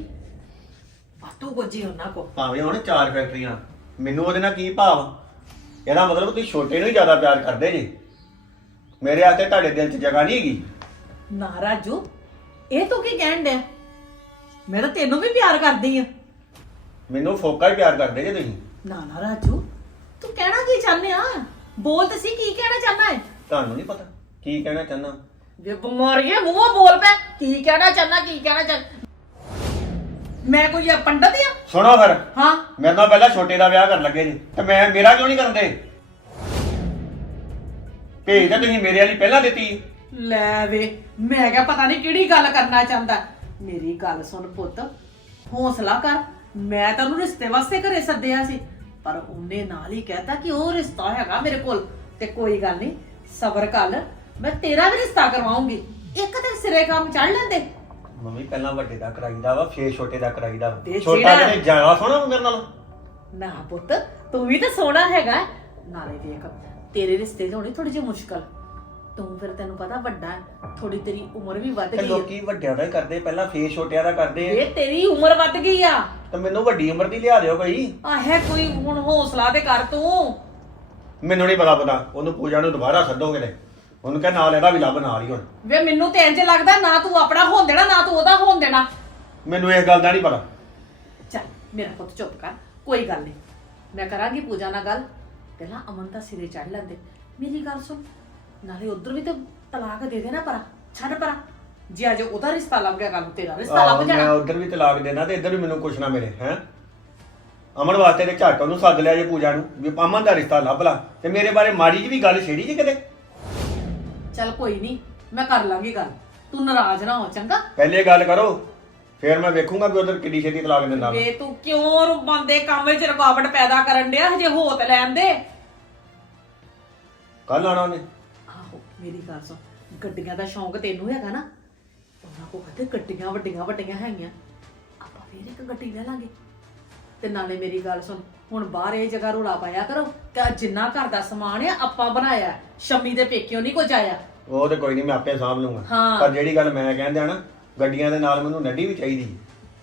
ਬਾਤੂ ਗੋਜੀ ਉਹਨਾਂ ਕੋ ਭਾਵੇਂ ਹੁਣ ਚਾਰ ਫੈਕਟਰੀਆਂ ਮੈਨੂੰ ਉਹਦੇ ਨਾਲ ਕੀ ਭਾਵ? ਇਹਦਾ ਮਤਲਬ ਤੁਸੀਂ ਛੋਟੇ ਨੂੰ ਹੀ ਜ਼ਿਆਦਾ ਪਿਆਰ ਕਰਦੇ ਜੀ। ਮੇਰੇ ਆਤੇ ਤੁਹਾਡੇ ਦਿਲ 'ਚ ਜਗ੍ਹਾ ਨਹੀਂ ਹੈਗੀ। ਨਾ ਰਾਜੂ ਇਹ ਤੂੰ ਕੀ ਕਹਿਣ ਡਿਆ? ਮੈਂ ਤਾਂ ਤੈਨੂੰ ਵੀ ਪਿਆਰ ਕਰਦੀ ਆ। ਮੈਨੂੰ ਫੋਕਾ ਹੀ ਪਿਆਰ ਕਰਦੇ ਜੀ ਤੁਸੀਂ। ਨਾ ਨਾ ਰਾਜੂ ਤੂੰ ਕਹਿਣਾ ਕੀ ਚਾਹੁੰਦੇ ਆ? ਬੋਲ ਤੇ ਸੀ ਕੀ ਕਹਿਣਾ ਚਾਹੁੰਦਾ ਹੈ? ਤੁਹਾਨੂੰ ਨਹੀਂ ਪਤਾ ਕੀ ਕਹਿਣਾ ਚਾਹੁੰਦਾ। ਵੇ ਬਿਮਾਰੀਆਂ ਮੂੰਹੋਂ ਬੋਲ ਪੈ ਕੀ ਕਹਿਣਾ ਚਾਹੁੰਦਾ ਕੀ ਕਹਿਣਾ ਚਾਹੁੰਦਾ? ਮੈਂ ਕੋਈ ਆ ਪੰਡਤ ਆ? ਸੁਣੋ ਫਿਰ। ਹਾਂ। ਮੇਰੇ ਨਾਲ ਪਹਿਲਾਂ ਛੋਟੇ ਦਾ ਵਿਆਹ ਕਰਨ ਲੱਗੇ ਜੀ ਤੇ ਮੈਂ ਮੇਰਾ ਕਿਉਂ ਨਹੀਂ ਕਰਦੇ ਭੇਜ ਤਾਂ ਤੁਸੀਂ ਮੇਰੇ ਵਾਲੀ ਪਹਿਲਾਂ ਦਿੱਤੀ। ਲੈ ਵੇ ਮੈਂ ਕਿਹਾ ਪਤਾ ਨਹੀਂ ਕਿਹੜੀ ਗੱਲ ਕਰਨਾ ਚਾਹੁੰਦਾ। ਮੇਰੀ ਗੱਲ ਸੁਣ ਪੁੱਤ ਹੌਸਲਾ ਕਰ। ਮੈਂ ਤੈਨੂੰ ਰਿਸ਼ਤੇ ਵਾਸਤੇ ਘਰੇ ਸੱਦਿਆ ਸੀ। ਪਰ ਉਹਨੇ ਨਾਲ ਹੀ ਕਹਿਤਾ ਕਿ ਉਹ ਰਿਸ਼ਤਾ ਹੈਗਾ ਮੇਰੇ ਕੋਲ ਤੇ ਕੋਈ ਗੱਲ ਨਹੀਂ ਸਬਰ ਕਰ ਮੈਂ ਤੇਰਾ ਵੀ ਰਿਸ਼ਤਾ ਕਰਵਾਉਂਗੀ। ਇੱਕ ਤੇ ਸਿਰੇ ਕੰਮ ਚੜ ਲੈਂਦੇ। ਮੰਮੀ ਪਹਿਲਾਂ ਵੱਡੇ ਦਾ ਕਰਾਈਦਾ ਵਾ ਫੇਰ ਛੋਟੇ ਦਾ ਕਰਾਈਦਾ ਵਾ। ਤੇ ਛੋਟਾ ਜਿਹੜਾ- ਸੋਹਣਾ ਵਾ ਮੇਰੇ ਨਾਲ? ਨਾ ਪੁੱਤ ਤੂੰ ਵੀ ਤਾਂ ਸੋਹਣਾ ਹੈਗਾ। ਨਾਲੇ ਵੇਖ ਤੇਰੇ ਰਿਸ਼ਤੇ 'ਚ ਹੋਣੀ ਥੋੜੀ ਜਿਹੀ ਮੁਸ਼ਕਲ। ਤੂੰ ਫਿਰ ਤੈਨੂੰ ਪਤਾ ਵੱਡਾ ਥੋੜੀ ਤੇਰੀ ਉਮਰ ਵੀ ਵੱਧ ਤੇ ਗਈ ਹੈ। ਲੋਕੀ ਵੱਡਿਆਂ ਦਾ ਹੀ ਕਰਦੇ ਪਹਿਲਾਂ ਫੇਰ ਛੋਟਿਆਂ ਦਾ ਕਰਦੇ ਆ। ਇਹ ਤੇਰੀ ਉਮਰ ਵੱਧ ਗਈ ਆ। ਤੇ ਮੈਨੂੰ ਵੱਡੀ ਉਮਰ ਦੀ ਲਿਆ ਦਿਓ ਕੋਈ। ਆਹੇ ਕੋਈ ਹੁਣ ਹੌਸਲਾ ਤੇ ਕਰ ਤੂੰ। ਮੈਨੂੰ ਨਹੀਂ ਪਤਾ ਪਤਾ ਉਹਨੂੰ ਪੂਜਾ ਨੂੰ ਦੁਬਾਰਾ ਸੱਦੋਗੇ ਨੇ ਉਹਨੂੰ ਕਹਿ ਨਾਲ ਇਹਦਾ ਵੀ ਲੱਭ ਨਾਲ ਹੀ ਹੁਣ। ਵੇ ਮੈਨੂੰ ਤੇ ਇੰਜ ਲੱਗਦਾ ਨਾ ਤੂੰ ਆਪਣਾ ਹੋਣ ਦੇਣਾ ਨਾ ਤੂੰ ਉਹਦਾ ਹੋਣ ਦੇਣਾ। ਮੈਨੂੰ ਇਸ ਗੱਲ ਦਾ ਨਹੀਂ ਪਤਾ। ਚੱਲ ਮੇਰਾ ਪੁੱਤ ਚੁੱਪ ਕਰ ਕੋਈ ਗੱਲ ਨਹੀਂ। ਮੈਂ ਕਰਾਂਗੀ ਪੂਜਾ ਨਾਲ ਗੱਲ। ਪਹਿਲਾਂ ਅਮਨ ਦਾ ਸਿਰੇ ਚੜ ਲੈਂਦੇ। ਮੇਰੀ ਗੱਲ ਸੁਣ ਨਾਲੇ ਉਧਰ ਵੀ ਤੇ ਤਲਾਕ ਦੇ ਦੇ ਨਾ ਪਰਾ ਛੱਡ ਪਰਾ। ਜੇ ਅੱਜ ਉਹਦਾ ਰਿਸ਼ਤਾ ਲੱਭ ਗਿਆ ਕੱਲ ਨੂੰ ਤੇਰਾ ਰਿਸ਼ਤਾ ਆਹੋ, ਲੱਭ ਮੈਂ ਜਾਣਾ ਉਧਰ ਵੀ ਤਲਾਕ ਦੇਣਾ ਤੇ ਇੱਧਰ ਵੀ ਮੈਨੂੰ ਕੁਛ ਨਾ ਮਿਲੇ ਹੈ? ਅਮਨ ਵਾਸਤੇ ਤੇ ਝੱਟ ਉਹਨੂੰ ਸੱਦ ਲਿਆ ਜੇ ਪੂਜਾ ਨੂੰ ਵੀ ਅਮਨ ਦਾ ਰਿਸ਼ਤਾ ਲੱਭ ਲਾ। ਤੇ ਮੇਰੇ ਬਾਰੇ ਮਾੜੀ ਜੀ ਵੀ ਗੱਲ ਛੇੜੀ ਜੀ ਕਿਤੇ? ਚੱਲ ਕੋਈ ਨਹੀਂ ਮੈਂ ਕਰ ਲਾਂਗੀ ਗੱਲ। ਤੂੰ ਨਾਰਾਜ਼ ਨਾ ਹੋ ਚੰਗਾ? ਪਹਿਲੇ ਗੱਲ ਕਰੋ ਫੇਰ ਮੈਂ ਵੇਖੂੰਗਾ ਵੀ ਉਧਰ ਕਿੱਡੀ ਛੇਤੀ ਤਲਾਕ ਦਿੰਦਾ। ਵੇ ਤੂੰ ਕਿਉਂ ਰੁਬਾਂ ਦੇ ਕੰਮ ਵਿੱਚ ਰੁਕਾਵਟ ਪੈਦਾ ਕਰਨ ਡਿਆ ਹਜੇ ਹੋ ਤੇ ਲੈਣ ਦੇ? ਕੱਲ ਆਣਾ ਉਹਨੇ। ਆਹੋ ਮੇਰੀ ਗੱਲ ਸੁਣ ਗੱਡੀਆਂ ਦਾ ਸ਼ੌਂਕ ਤੈਨੂੰ ਹੈਗਾ ਨਾ ਕੋ ਕਹਤੇ ਗੱਡੀਆਂ ਵੱਡੀਆਂ ਵੱਡੀਆਂ ਹੈਗੀਆਂ। ਆਪਾਂ ਫੇਰ ਇੱਕ ਗੱਡੀ ਲੈ ਲਾਂਗੇ। ਤੇ ਨਾਲੇ ਮੇਰੀ ਗੱਲ ਸੁਣ ਹੁਣ ਬਾਹਰ ਇਹ ਜਗ੍ਹਾ ਰੋਲਾ ਪਾਇਆ ਕਰੋ ਕਿ ਜਿੰਨਾ ਘਰ ਦਾ ਸਮਾਨ ਆ ਆਪਾਂ ਬਣਾਇਆ। ਸ਼ੰਮੀ ਦੇ ਪੇਕਿਓ ਨਹੀਂ ਕੁਝ ਆਇਆ। ਉਹ ਤੇ ਕੋਈ ਨਹੀਂ ਮੈਂ ਆਪੇ ਸਾਂਭ ਲੂੰਗਾ। ਹਾਂ। ਪਰ ਜਿਹੜੀ ਗੱਲ ਮੈਂ ਕਹਿੰਦਾ ਨਾ ਗੱਡੀਆਂ ਦੇ ਨਾਲ ਮੈਨੂੰ ਨੱਡੀ ਵੀ ਚਾਹੀਦੀ।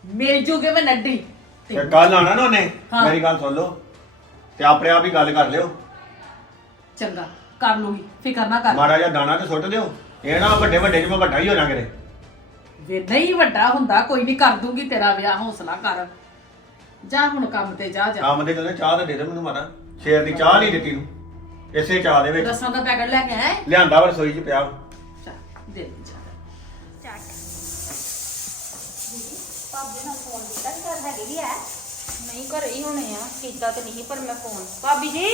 ਮਿਲ ਜੂਗੇ ਮੈਂ ਨੱਡੀ। ਤੇ ਕੱਲ ਆਣਾ ਨਾ ਉਹਨੇ ਹਾਂ। ਮੇਰੀ ਗੱਲ ਸੁਣ ਲਓ। ਤੇ ਆਪਣੇ ਆਪ ਹੀ ਗੱਲ ਕਰ ਲਿਓ। ਚੰਗਾ ਕਰ ਲੂੰਗੀ। ਫਿਕਰ ਨਾ ਕਰ। ਮਾੜਾ ਜਿਹਾ ਦਾਣਾ ਤੇ ਸੁੱਟ ਦਿਓ। ਇਹ ਨਾ ਵੱਡੇ ਵੱਡੇ ਮੈਂ ਵੱਡਾ ਹੀ ਹੋ ਜਾਵਾਂਗੇ ਕਿਤੇ। ਵੇ ਨਹੀਂ ਵੱਡਾ ਹੁੰਦਾ ਕੋਈ ਨਹੀਂ ਕਰ ਦੂੰਗੀ ਤੇਰਾ ਵਿਆਹ ਹੌਸਲਾ ਕਰ। ਜਾ ਹੁਣ ਕੰਮ ਤੇ ਜਾ ਜਾ। ਕੰਮ ਦੇ ਕਹਿੰਦੇ ਚਾਹ ਤਾਂ ਦੇ ਦੇ ਮੈਨੂੰ ਮਾਰਾ ਸ਼ੇਰ ਦੀ ਚਾਹ ਨਹੀਂ ਦਿੱਤੀ ਨੂੰ ਇਸੇ ਚਾਹ ਦੇ ਵਿੱਚ। ਰਸਾਂ ਦਾ ਪੈਕਟ ਲੈ ਕੇ ਆਇਆ ਹੈ? ਲਿਆਂਦਾ ਵਾ ਰਸੋਈ ਚ ਪਿਆ ਚੱਲ ਦੇ ਦੇ ਜਾ ਭਾਬੀ ਨਾਲ ਫੋਨ ਕੀਤਾ ਸੀ ਘਰ ਹੈਗੇ ਵੀ ਹੈ ਨਹੀਂ ਘਰੇ ਹੀ ਹੋਣੇ ਆ। ਕੀਤਾ ਤੇ ਨਹੀਂ ਪਰ ਮੈਂ ਫੋਨ। ਭਾਬੀ ਜੀ?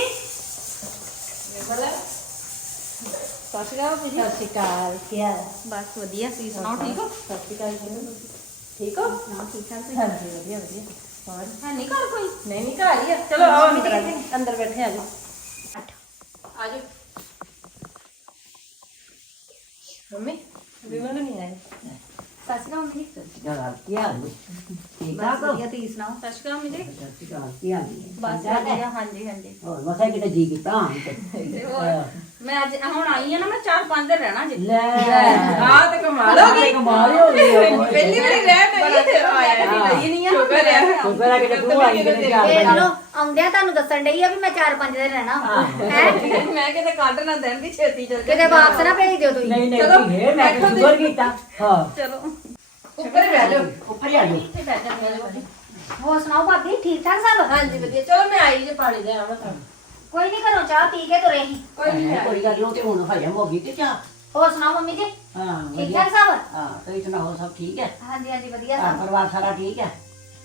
ਸਤਿ ਸ਼੍ਰੀ ਅਕਾਲ ਭਾਬੀ ਜੀ ਸਤਿ ਸ਼੍ਰੀ ਅਕਾਲ ਕੀ ਹਾਲ ਹੈ ਬਸ ਵਧੀਆ ਤੁਸੀਂ ਸੁਣਾਓ ਠੀਕ ਹੋ ਸਤਿ ਸ਼੍ਰੀ ਅਕਾਲ ਜੀ ਠੀਕ ਹੋ ਹਾਂ ਠੀਕ ਠਾਕ ਤੁਸੀਂ ਹਾਂਜੀ ਵਧੀਆ ਵਧੀਆ ਹੋਰ ਹੈ ਨਹੀਂ ਘਰ ਕੋਈ ਨਹੀਂ ਨਹੀਂ ਘਰ ਹੀ ਆ ਚਲੋ ਆਓ ਅੰਦਰ ਅੰਦਰ ਆ- ਅੰਦਰ ਬੈਠੇ ਆ ਜੀ ਆ ਜਾਓ ਮੰਮੀ ਵਿਮਲ ਨਹੀਂ ਆਏ ਸਤਿ ਸ਼੍ਰੀ ਅਕਾਲ ਮੰਮੀ ਜੀ ਸਤਿ ਸ਼੍ਰੀ ਅਕਾਲ ਕੀ ਹਾਲ ਹੈ ਠੀਕ ਬਸ ਠਾਕ ਹੋ ਵਧੀਆ ਤੁਸੀਂ ਸੁਣਾਓ ਸਤਿ ਸ਼੍ਰੀ ਅਕਾਲ ਮੰਮੀ ਜੀ ਸਤਿ ਸ਼੍ਰੀ ਅਕਾਲ ਕੀ ਹਾਲ ਹੈ ਬਸ ਵਧੀਆ ਹਾਂਜੀ ਹਾਂਜੀ ਹੋਰ ਮਸਾ ਕਿਤੇ ਜੀ ਕੀਤਾ ਹਾਂ ਤੇ ਤੇ ਹੋਰ ਮੈਂ ਅੱਜ ਹੁਣ ਆਈ ਆ ਨਾ ਮੈਂ 4-5 ਦਿਨ ਰਹਿਣਾ ਜੀ। ਲੈ। ਆਹ ਤੇ ਕਮਾਲ ਹੋ ਗਈ। ਕਮਾਲ ਹੋ ਗਈ ਪਹਿਲੀ ਵਾਰੀ ਰਹਿਣ ਨਹੀਂ ਤੇ ਆਇਆ। ਨਹੀਂ ਨਹੀਂ ਆ। ਸ਼ੁਕਰ ਹੈ ਸ਼ੁਕਰ ਹੈ ਕਿ ਤੂੰ ਆਈ ਕਿਤੇ ਚਾਰ ਇਹ ਵਜੇ ਚਲੋ ਆਉਂਦਿਆਂ ਤੁਹਾਨੂੰ ਦੱਸਣ ਡਈ ਆ ਵੀ ਮੈਂ 4-5 ਦਿਨ ਰਹਿਣਾ। ਹੈ। ਮੈਂ ਕਿਤੇ ਕੱਢ ਨਾ ਦੇਣ ਦੀ ਛੇਤੀ ਚੱਲ ਕਿਤੇ ਵਾਪਸ ਨਾ ਭੇਜ ਦਿਓ ਤੁਸੀਂ। ਨਹੀਂ ਨਹੀਂ ਧੀਏ ਮੈਂ ਤਾਂ ਸ਼ੁਕਰ ਕੀਤਾ। ਹਾਂ। ਚਲੋ। ਉੱਪਰ ਬਹਿ ਜਾਓ। ਉੱਪਰ ਹੀ ਆ ਜਾਓ। ਇੱਥੇ ਬੈਠ ਜਾਂਦੇ ਆ ਜੀ ਹੋਰ ਸੁਣਾਓ ਭਾਬੀ ਠੀਕ ਠਾਕ ਸਭ? ਹਾਂਜੀ ਵਧੀਆ। ਚਲੋ ਮੈਂ ਆਈ ਜੇ ਪਾਣੀ ਦੇ ਆਵਾਂ ਤੁਹਾਨੂੰ। ਕੋਈ ਨਹੀਂ ਘਰੋਂ ਚਾਹ ਪੀ ਕੇ ਤੁਰੇ ਸੀ ਕੋਈ ਨਹੀਂ ਕੋਈ ਗੱਲ ਨੀ, ਉਹ ਤੇ ਹੁਣ ਹਜਮ ਹੋ ਗਈ ਤੇ ਚਾਹ? ਹੋਰ ਸੁਣਾਓ ਮੰਮੀ ਜੀ? ਹਾਂ ਠੀਕ ਵਧੀਆ। ਠਾਕ ਸਭ? ਹਾਂ ਤੁਸੀਂ ਸੁਣਾਓ ਸਭ ਠੀਕ ਹੈ? ਹਾਂਜੀ ਹਾਂਜੀ ਵਧੀਆ ਘਰ ਸਭ। ਪਰਿਵਾਰ ਸਾਰਾ ਠੀਕ ਹੈ?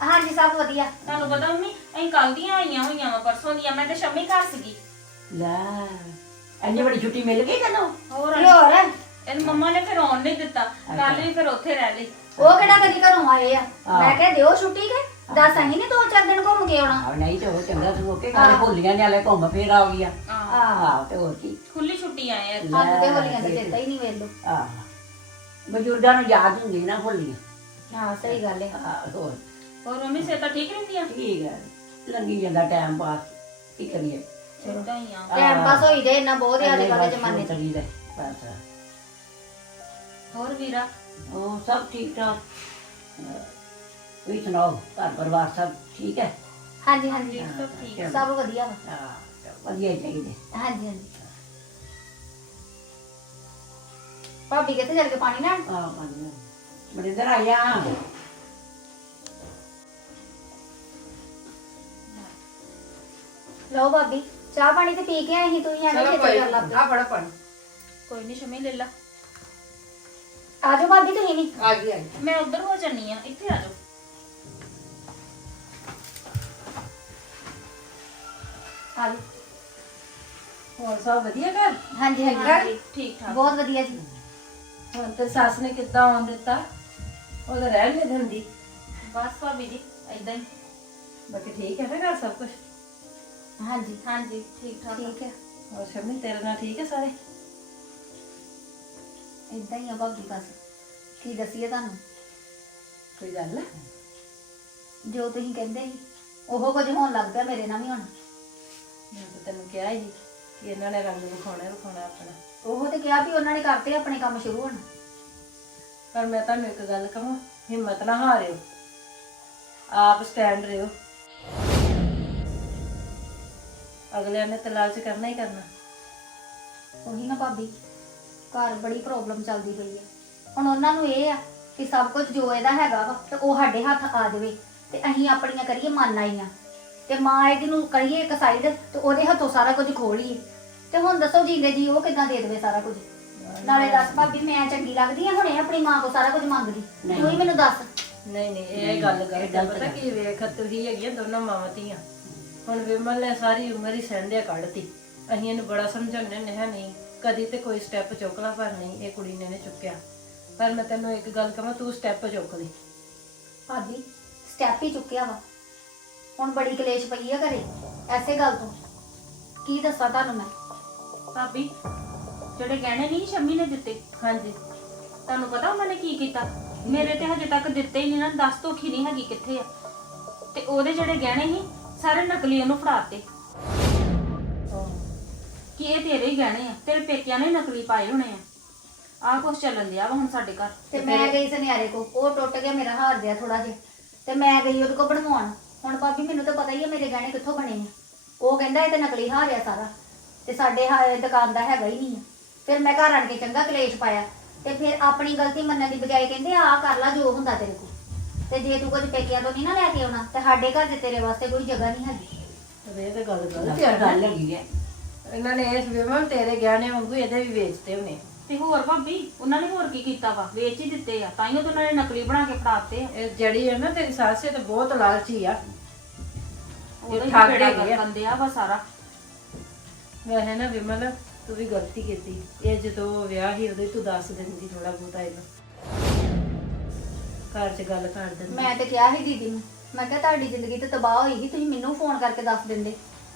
ਹਾਂਜੀ ਸਭ ਵਧੀਆ। ਤੁਹਾਨੂੰ ਪਤਾ ਮੰਮੀ ਅਸੀਂ ਕੱਲ ਦੀਆਂ ਆਈਆਂ ਹੋਈਆਂ ਵਾ ਪਰਸੋਂ ਦੀਆਂ ਮੈਂ ਤੇ ਸ਼ੰਮੀ ਘਰ ਸੀਗੀ। ਲੈ ਇੰਨੀ ਬੜੀ ਛੁੱਟੀ ਮਿਲ ਗਈ ਤੈਨੂੰ? ਹੋਰ ਹੋਰ ਇਹਨ ਮੰਮਾ ਨੇ ਫਿਰ ਆਉਣ ਨਹੀਂ ਦਿੱਤਾ ਕੱਲ ਵੀ ਫਿਰ ਉੱਥੇ ਰਹਿ ਲਈ। ਉਹ ਕਿਹੜਾ ਕਦੀ ਘਰੋਂ ਆਏ ਆ? ਹਾਂ। ਮੈਂ ਕਿਹਾ ਦਿਓ ਛੁੱਟੀ ਕੇ। ਦੱਸ ਅਸੀਂ ਨੇ ਦੋ ਚਾਰ ਦਿਨ ਘੁੰਮ ਕੇ ਆਉਣਾ। ਆ ਨਹੀਂ ਤੇ ਉਹ ਚੰਗਾ ਤੂੰ ਓਕੇ ਕਾਲੇ ਭੁੱਲੀਆਂ ਨੇ ਵਾਲੇ ਘੁੰਮ ਫੇਰ ਆ ਗਿਆ ਆਹ, ਆਹ ਤੇ ਹੋਰ ਕੀ। ਖੁੱਲੀ ਛੁੱਟੀ ਆਏ ਆ ਸਾਨੂੰ ਤੇ ਹੋਲੀਆਂ ਦਾ ਚੇਤਾ ਹੀ ਨਹੀਂ ਵੇਲੋ ਆਹ ਬਜ਼ੁਰਗਾਂ ਨੂੰ ਯਾਦ ਹੁੰਦੀ ਨਾ ਭੁੱਲੀਆਂ ਹਾਂ ਸਹੀ ਗੱਲ ਹੈ ਆਹ ਹੋਰ। ਹੋਰ ਮੰਮੀ ਸੇ ਤਾਂ ਠੀਕ ਰਹਿੰਦੀ ਆ? ਠੀਕ ਹੈ ਲੰਗੀ ਜਾਂਦਾ ਟਾਈਮ ਪਾਸ ਕੀ ਕਰੀਏ। ਹੀ ਆ ਟਾਈਮ ਪਾਸ ਹੋਈ ਦੇ ਇੰਨਾ ਬਹੁਤ ਆ ਅੱਜ ਕੱਲ੍ਹ ਦੇ ਜ਼ਮਾਨੇ 'ਚ। ਚ ਬਸ। ਹੋਰ ਵੀਰਾ? ਉਹ ਸਭ ਠੀਕ ਠਾਕ? ਅਹ, ਤੁਸੀਂ ਸੁਣਾਓ ਘਰ ਪਰਿਵਾਰ ਸਭ ਠੀਕ ਹੈ? ਹਾਂਜੀ ਹਾਂਜੀ ਸਭ ਠੀਕ ਆ। ਸਭ ਵਧੀਆ। ਵਾ ਹਾਂ ਵਧੀਆ ਹੀ ਚਾਹੀਦੇ। ਹਾਂਜੀ ਹਾਂਜੀ। ਭਾਬੀ ਕਿੱਥੇ ਚੱਲ ਕੇ ਪਾਣੀ ਲੈਣ? ਆਹ ਪਾਣੀ ਮਰਿੰਦਰ ਆ। ਜਾ ਲਓ ਭਾਬੀ ਚਾਹ ਪਾਣੀ ਤੇ ਪੀ ਕੇ ਆਏ ਸੀ ਤੁਸੀਂ ਐਵੇਂ ਖੇਚਲ ਕਰ ਲੱਗ ਆ ਬੜਾ ਪਾਣੀ। ਕੋਈ ਨਹੀਂ ਸ਼ਮੀ ਲੈ ਲਾ। ਆਜੋ ਭਾਬੀ ਤੁਸੀਂ ਨਹੀਂ ਆ ਗਈ ਆ ਗਈ। ਮੈਂ ਉਧਰ ਹੋ ਜਾਨੀ ਆ ਇੱਥੇ ਆ ਜਾਓ। ਆਜੋ ਹੋਰ ਸਭ ਵਧੀਆ ਘਰ? ਹਾਂਜੀ ਹਾਂਜੀ। ਠੀਕ ਠਾਕ ਬਹੁਤ ਵਧੀਆ ਜੀ। ਹੁਣ ਤੇ ਸੱਸ ਨੇ ਕਿੱਦਾਂ ਆਉਣ ਦਿੱਤਾ? ਉਹ ਤਾਂ ਰਹਿਣ ਨਹੀਂ ਦਿੰਦੀ। ਬਸ ਭਾਬੀ ਜੀ ਇਦਾਂ ਹੀ। ਬਾਕੀ ਠੀਕ ਹੈ ਨਾ ਘਰ ਸਭ ਕੁਝ ਹਾਂਜੀ। ਹਾਂਜੀ ਠੀਕ ਠਾਕ। ਠੀਕ ਹੈ। ਹੋਰ ਸ਼ਮੀ ਤੇਰੇ ਨਾਲ ਠੀਕ ਹੈ ਸਾਰੇ? ਇਦਾਂ ਹੀ ਆ ਭਾਬੀ ਬਸ। ਕੀ ਦਸੀਏ ਤੁਹਾਨੂੰ? ਕੋਈ ਗੱਲ ਹੈ? ਜੋ ਤੁਸੀਂ ਕਹਿੰਦੇ ਸੀ। ਉਹ ਕੁਝ ਹੋਣ ਲੱਗ ਪਿਆ ਮੇਰੇ ਨਾਲ ਵੀ ਹੁਣ। ਮੈਂ ਤਾਂ ਤੈਨੂੰ ਕਿਹਾ ਕਿ ਇਹਨਾਂ ਨੇ ਰੰਗ ਵਿਖਾਉਣਾ ਆਪਣਾ। ਉਹ ਤੇ ਕਿਹਾ ਵੀ ਉਹਨਾਂ ਨੇ ਕਰਤੇ ਆਪਣੇ ਕੰਮ ਸ਼ੁਰੂ ਹੁਣ। ਪਰ ਮੈਂ ਤੁਹਾਨੂੰ ਇੱਕ ਗੱਲ ਕਹਾਂ ਹਿੰਮਤ ਨਾ ਹਾਰਿਓ। ਆਪ ਸਟੈਂਡ ਰਹੋ। ਅਗਲਿਆਂ ਨੇ ਤਲਾਸ਼ ਕਰਨਾ ਹੀ ਕਰਨਾ। ਉਹੀ ਨਾ ਭਾਬੀ ਘਰ ਬੜੀ ਪ੍ਰੋਬਲਮ ਚੱਲਦੀ ਪਈ ਹੈ ਹੁਣ ਉਹਨਾਂ ਨੂੰ ਇਹ ਆ ਕਿ ਸਭ ਕੁਝ ਜੋ ਇਹਦਾ ਹੈਗਾ ਵਾ ਤੇ ਉਹ ਸਾਡੇ ਹੱਥ ਆ ਜਾਵੇ ਤੇ ਅਸੀਂ ਆਪਣੀਆਂ ਕਰੀਏ ਮੰਨ ਆਈਆਂ ਤੇ ਮਾਂ ਇਹਦੀ ਨੂੰ ਕਰੀਏ ਇੱਕ ਸਾਈਡ ਤੇ ਉਹਦੇ ਹੱਥੋਂ ਸਾਰਾ ਕੁਝ ਖੋਹ ਲਈਏ ਤੇ ਹੁਣ ਦੱਸੋ ਜੀਂਦੇ ਜੀ ਉਹ ਕਿੱਦਾਂ ਦੇ ਦੇਵੇ ਸਾਰਾ ਕੁਝ? ਨਾਲੇ ਦੱਸ ਭਾਬੀ ਮੈਂ ਚੰਗੀ ਲੱਗਦੀ ਆ ਹੁਣੇ ਆਪਣੀ ਮਾਂ ਕੋ ਸਾਰਾ ਕੁਝ ਮੰਗਦੀ। ਤੂੰ ਹੀ ਮੈਨੂੰ ਦੱਸ। ਨਹੀਂ ਨਹੀਂ ਇਹ ਗੱਲ ਗਲਤ ਪਤਾ। ਕੀ ਵੇਖ ਤੁਸੀਂ ਹੈਗੀਆਂ ਦੋਨੋਂ ਮਾਵਾਂ ਧੀਆਂ। ਹੁਣ ਵਿਮਲ ਨੇ ਸਾਰੀ ਉਮਰ ਹੀ ਸਹਿੰਦਿਆ ਕੱਢਤੀ ਅਸੀਂ ਇਹਨੂੰ ਬੜਾ ਸਮਝਾਉਂਦੇ ਹੁੰਦੇ ਹਾਂ ਨਹੀਂ ਕਦੀ ਤੇ ਕੋਈ ਸਟੈਪ ਚੁੱਕ ਲਾ ਪਰ ਨਹੀਂ ਇਹ ਕੁੜੀ ਨੇ ਨੀ ਚੁੱਕਿਆ। ਪਰ ਮੈਂ ਤੈਨੂੰ ਇੱਕ ਗੱਲ ਕਹਾਂ ਤੂੰ ਸਟੈਪ ਚੁੱਕ ਲਈ ਭਾਬੀ ਸਟੈਪ ਹੀ ਚੁੱਕਿਆ ਵਾ। ਹੁਣ ਬੜੀ ਕਲੇਸ਼ ਪਈ ਆ ਘਰੇ ਐਸੇ ਗੱਲ ਤੋਂ। ਕੀ ਦੱਸਾਂ ਤੁਹਾਨੂੰ ਮੈਂ? ਭਾਬੀ ਜਿਹੜੇ ਗਹਿਣੇ ਨਹੀਂ ਸ਼ੰਮੀ ਨੇ ਦਿੱਤੇ? ਹਾਂਜੀ। ਤੁਹਾਨੂੰ ਪਤਾ ਉਹਨਾਂ ਨੇ ਕੀ ਕੀਤਾ? ਮੇਰੇ ਤੇ ਹਜੇ ਤੱਕ ਦਿੱਤੇ ਹੀ ਨਹੀਂ ਨਾ ਦੱਸ ਤੋਖੀ ਨਹੀਂ ਹੈਗੀ ਕਿੱਥੇ ਆ। ਤੇ ਉਹਦੇ ਜਿਹੜੇ ਗਹਿਣੇ ਸੀ ਸਾਰੇ ਨਕਲੀ ਉਹਨੂੰ ਫੜਾਤੇ। ਕਿ ਇਹ ਤੇਰੇ ਹੀ ਗਹਿਣੇ ਆ ਤੇਰੇ ਪੇਕਿਆਂ ਨੇ ਨਕਲੀ ਪਾਏ ਹੋਣੇ ਆ। ਆਹ ਕੁਛ ਚੱਲਣ ਦਿਆ ਵਾ ਹੁਣ ਸਾਡੇ ਘਰ। ਤੇ ਮੈਂ ਗਈ ਸੁਨਿਆਰੇ ਕੋ ਉਹ ਟੁੱਟ ਗਿਆ ਮੇਰਾ ਹਾਰ ਦਿਆ ਥੋੜਾ ਜਿਹਾ। ਤੇ ਮੈਂ ਗਈ ਉਹਦੇ ਕੋ ਬਣਵਾਉਣ। ਹੁਣ ਭਾਬੀ ਮੈਨੂੰ ਤਾਂ ਪਤਾ ਹੀ ਹੈ ਮੇਰੇ ਗਹਿਣੇ ਕਿੱਥੋਂ ਬਣੇ ਆ। ਉਹ ਕਹਿੰਦਾ ਇਹ ਤੇ ਨਕਲੀ ਹਾਰ ਆ ਸਾਰਾ ਤੇ ਸਾਡੇ ਹਾ- ਦੁਕਾਨ ਦਾ ਹੈਗਾ ਹੀ ਨਹੀਂ ਆ। ਫਿਰ ਮੈਂ ਘਰ ਆਣ ਕੇ ਚੰਗਾ ਕਲੇਸ਼ ਪਾਇਆ ਤੇ ਫਿਰ ਆਪਣੀ ਗਲਤੀ ਮੰਨਣ ਦੀ ਬਜਾਏ ਕਹਿੰਦੇ ਆ ਕਰ ਲੈ ਜੋ ਹੁੰਦਾ ਤੇਰੇ ਕੋ ਤੇ ਜੇ ਤੂੰ ਕੁਝ ਪੇਕਿਆਂ ਤੋਂ ਨਹੀਂ ਨਾ ਲੈ ਕੇ ਆਉਣਾ ਤੇ ਸਾਡੇ ਘਰ 'ਚ ਤੇਰੇ ਵਾਸਤੇ ਕੋਈ ਜਗ੍ਹਾ ਨਹੀਂ ਹੈਗੀ। ਤੇ ਇਹ ਤੇ ਗੱਲ ਗਲਤ ਹੈ ਗੱਲ ਹੈਗੀ ਹੈ ਇਹਨਾਂ ਨੇ ਇਸ ਵਿਮਲ ਤੇਰੇ ਗਹਿਣੇ ਵਾਂਗੂ ਇਹਦੇ ਵੀ ਵੇਚਦੇ ਹੋਣੇ ਤੇ ਹੋਰ ਭਾਬੀ ਉਹਨਾਂ ਨੇ ਹੋਰ ਕੀ ਕੀਤਾ ਵਾ? ਵੇਚ ਹੀ ਦਿੱਤੇ ਆ। ਤਾਈਓ ਤਾਂ ਉਹਨਾਂ ਨੇ ਨਕਲੀ ਬਣਾ ਕੇ ਫੜਾਤੇ ਆ। ਇਹ ਜਿਹੜੀ ਹੈ ਨਾ ਤੇਰੀ ਸੱਸ ਇਹ ਤੇ ਬਹੁਤ ਲਾਲਚੀ ਆ। ਉਹਦਾ ਹੀ ਠੱਗ ਬੇੜਾ ਹੈਗੇ ਆ। ਬੰਦੇ ਆ ਵਾ ਸਾਰਾ। ਵੈਸੇ ਨਾ ਵਿਮਲ ਤੂੰ ਵੀ ਗਲਤੀ ਕੀਤੀ। ਇਹ ਜਦੋਂ ਵਿਆਹ ਸੀ ਉਹਦੇ ਤੂੰ ਦੱਸ ਦਿੰਦੀ ਥੋੜਾ ਬਹੁਤਾ ਇਹਨੂੰ। ਘਰ 'ਚ ਗੱਲ ਕਰ ਦਿੰਦੀ। ਮੈਂ ਤੇ ਕਿਹਾ ਸੀ ਦੀਦੀ ਨੂੰ ਮੈਂ ਕਿਹਾ ਤੁਹਾਡੀ ਜ਼ਿੰਦਗੀ ਤੇ ਤਬਾਹ ਹੋਈ ਸੀ ਤੁਸੀਂ ਮੈਨੂੰ ਫੋਨ ਕਰਕੇ ਦੱਸ ਦਿੰਦੇ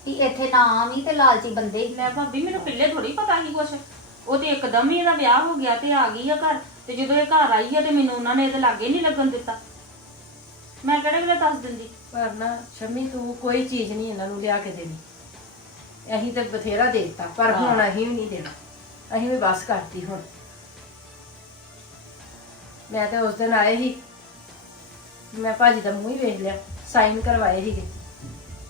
ਕਿ ਇੱਥੇ ਨਾ ਆਵੀਂ ਤੇ ਲਾਲਚੀ ਬੰਦੇ। ਮੈਂ ਭਾਬੀ ਮੈਨੂੰ ਪਹਿਲੇ ਥੋੜੀ ਪਤਾ ਸੀ ਕੁਛ। ਉਹ ਤੇ ਇੱਕਦਮ ਹੀ ਇਹਦਾ ਵਿਆਹ ਹੋ ਗਿਆ ਤੇ ਆ ਗਈ ਆ ਘਰ ਤੇ ਜਦੋਂ ਇਹ ਘਰ ਆਈ ਆ ਤੇ ਮੈਨੂੰ ਉਹਨਾਂ ਨੇ ਇਹਦੇ ਲਾਗੇ ਨਹੀਂ ਲੱਗਣ ਦਿੱਤਾ। ਮੈਂ ਕਿਹੜੇ ਵੇਲੇ ਦੱਸ ਦਿੰਦੀ? ਪਰ ਨਾ ਸ਼ਮੀ ਤੂੰ ਕੋਈ ਚੀਜ਼ ਨਹੀਂ ਇਹਨਾਂ ਨੂੰ ਲਿਆ ਕੇ ਦੇਣੀ। ਅਸੀਂ ਤੇ ਬਥੇਰਾ ਦੇ ਦਿੱਤਾ ਪਰ ਹੁਣ ਅਸੀਂ ਵੀ ਨਹੀਂ ਦੇਣਾ। ਅਸੀਂ ਵੀ ਬਸ ਕਰਤੀ ਹੁਣ। ਮੈਂ ਤੇ ਉਸ ਦਿਨ ਆਏ ਸੀ। ਮੈਂ ਭਾਜੀ ਦਾ ਮੂੰਹ ਹੀ ਵੇਖ ਲਿਆ ਸਾਈਨ ਕਰਵਾਏ ਸੀਗੇ।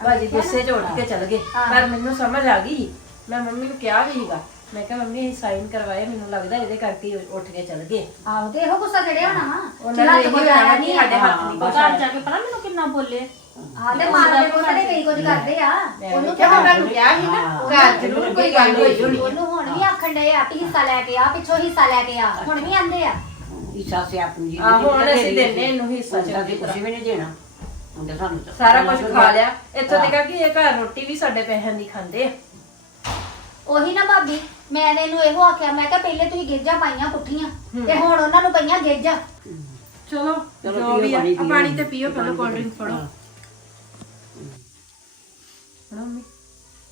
ਭਾਜੀ ਗੁੱਸੇ 'ਚ ਉੱਠ ਕੇ ਚਲ ਗਏ ਪਰ ਮੈਨੂੰ ਸਮਝ ਆ ਗਈ ਮੈਂ ਮੰਮੀ ਨੂੰ ਕਿਹਾ ਵੀ ਸੀਗਾ ਮੈਂ ਕਿਹਾ ਮੰਮੀ ਇਹ ਸਾਈਨ ਕਰਵਾਏ ਮੈਨੂੰ ਲੱਗਦਾ ਇਹਦੇ ਕਰਕੇ ਹੀ ਉੱਠ ਕੇ ਚਲ ਗਏ। ਆਹੋ ਤੇ ਇਹੋ ਗੁੱਸਾ ਚੜਿਆ ਹੋਣਾ ਵਾ। ਉਹਨਾਂ ਨੇ ਚਲਾ ਇਹ ਆਇਆ ਨਹੀਂ ਸਾਡੇ ਹੱਥ ਨਹੀਂ ਉਹ ਘਰ ਜਾ ਕੇ ਪਤਾ ਮੈਨੂੰ ਕਿੰਨਾ ਬੋਲੇ। ਹਾਂ ਤੇ ਮਾਰਦੇ ਕੋਸੜੇ ਕਈ ਕੁਝ ਕਰਦੇ ਆ। ਉਹਨੂੰ ਕਿਹਾ ਮੈਂ ਤੁਹਾਨੂੰ ਕਿਹਾ ਸੀ ਨਾ ਘਰ ਜ਼ਰੂਰ ਕੋਈ ਗੱਲ ਹੋਈ ਹੋਣੀ। ਉਹਨੂੰ ਹੁਣ ਵੀ ਆਖਣ ਡਏ ਆ ਵੀ ਹਿੱਸਾ ਲੈ ਕੇ ਆ ਪਿੱਛੋਂ ਹਿੱਸਾ ਲੈ ਕੇ ਆ। ਹੁਣ ਵੀ ਆਂਦੇ ਆ। ਈਸਾ ਸੇ ਆਪਣੀ ਜੀ ਆਹੋ, ਹੁਣ ਅਸੀਂ ਦਿੰਦੇ ਇਹਨੂੰ ਹਿੱਸਾ ਚੰਗਾ ਚੰਗੀ ਕੁਝ ਵੀ ਨਹੀਂ ਦੇਣਾ। ਹੁਣ ਤਾਂ ਸਾਨੂੰ ਤਾਂ- ਸਾਰਾ ਕੁਝ ਖਾ ਲਿਆ। ਇੱਥੋਂ ਤੱਕ ਕਿ ਇਹ ਘਰ ਰੋਟੀ ਵੀ ਸਾਡੇ ਪੈਸਿਆਂ ਦੀ ਖਾਂਦੇ ਆ। ਉਹੀ ਨਾ ਭਾਬੀ ਮੈਂ ਨੇ ਇਹਨੂੰ ਇਹੋ ਆਖਿਆ ਮੈਂ ਕਿਹਾ ਪਹਿਲੇ ਤੁਸੀਂ ਗਿੱਜਾ ਪਾਈਆਂ ਪੁੱਠੀਆਂ ਤੇ ਹੁਣ ਉਹਨਾਂ ਨੂੰ ਪਈਆਂ ਗਿੱਜਾ ਚਲੋ ਚਲੋ ਜੋ ਵੀ ਆ ਪਾਣੀ ਆ ਪੀਓ। ਪਾਣੀ ਤੇ ਪੀਓ ਪਹਿਲਾਂ ਕੋਲਡ ਡਰਿੰਕ ਫੜੋ। ਹਾਂ। ਫੜੋ ਮੰਮੀ।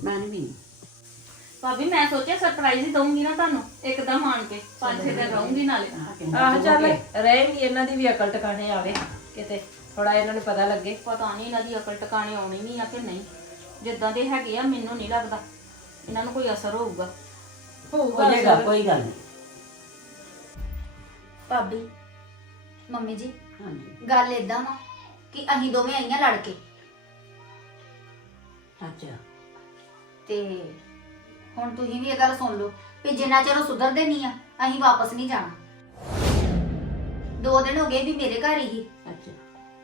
ਮੈਂ ਨਹੀਂ ਪੀਣੀ। ਭਾਬੀ ਮੈਂ ਸੋਚਿਆ ਸਰਪ੍ਰਾਈਜ਼ ਹੀ ਦਊਂਗੀ ਨਾ ਤੁਹਾਨੂੰ ਇੱਕਦਮ ਆਣ ਕੇ ਪੰਜ ਛੇ ਦਿਨ ਰਹੂੰਗੀ ਨਾਲੇ। ਆਹ ਚੱਲ ਰਹੇਗੀ ਇਹਨਾਂ ਦੀ ਵੀ ਅਕਲ ਟਿਕਾਣੇ ਆਵੇ ਕਿਤੇ ਥੋੜਾ ਇਹਨਾਂ ਨੂੰ ਪਤਾ ਲੱਗੇ। ਪਤਾ ਨਹੀਂ ਇਹਨਾਂ ਦੀ ਅਕਲ ਟਿਕਾਣੇ ਆਉਣੀ ਨਹੀਂ ਆ ਕਿ ਨਹੀਂ। ਜਿੱਦਾਂ ਦੇ ਹੈਗੇ ਆ ਮੈਨੂੰ ਨਹੀਂ ਲੱਗਦਾ। ਇਹਨਾਂ ਨੂੰ ਕੋਈ ਅਸਰ ਹੋਊਗਾ। ਹੋ ਜਾਏਗਾ ਕੋਈ ਗੱਲ ਨਹੀਂ। ਭਾਬੀ ਮੰਮੀ ਜੀ ਹਾਂਜੀ। ਗੱਲ ਏਦਾਂ ਵਾ ਕਿ ਅਸੀਂ ਦੋਵੇਂ ਆਈਆਂ ਲੜ ਕੇ। ਅੱਛਾ। ਤੇ ਹੁਣ ਤੁਸੀਂ ਵੀ ਇਹ ਗੱਲ ਸੁਣ ਲਓ ਵੀ ਜਿੰਨਾ ਚਿਰ ਉਹ ਸੁਧਰਦੇ ਨਹੀਂ ਆ ਅਸੀਂ ਵਾਪਸ ਨਹੀਂ ਜਾਣਾ। ਦੋ ਦਿਨ ਹੋ ਗਏ ਵੀ ਮੇਰੇ ਘਰ ਹੀ। ਅੱਛਾ।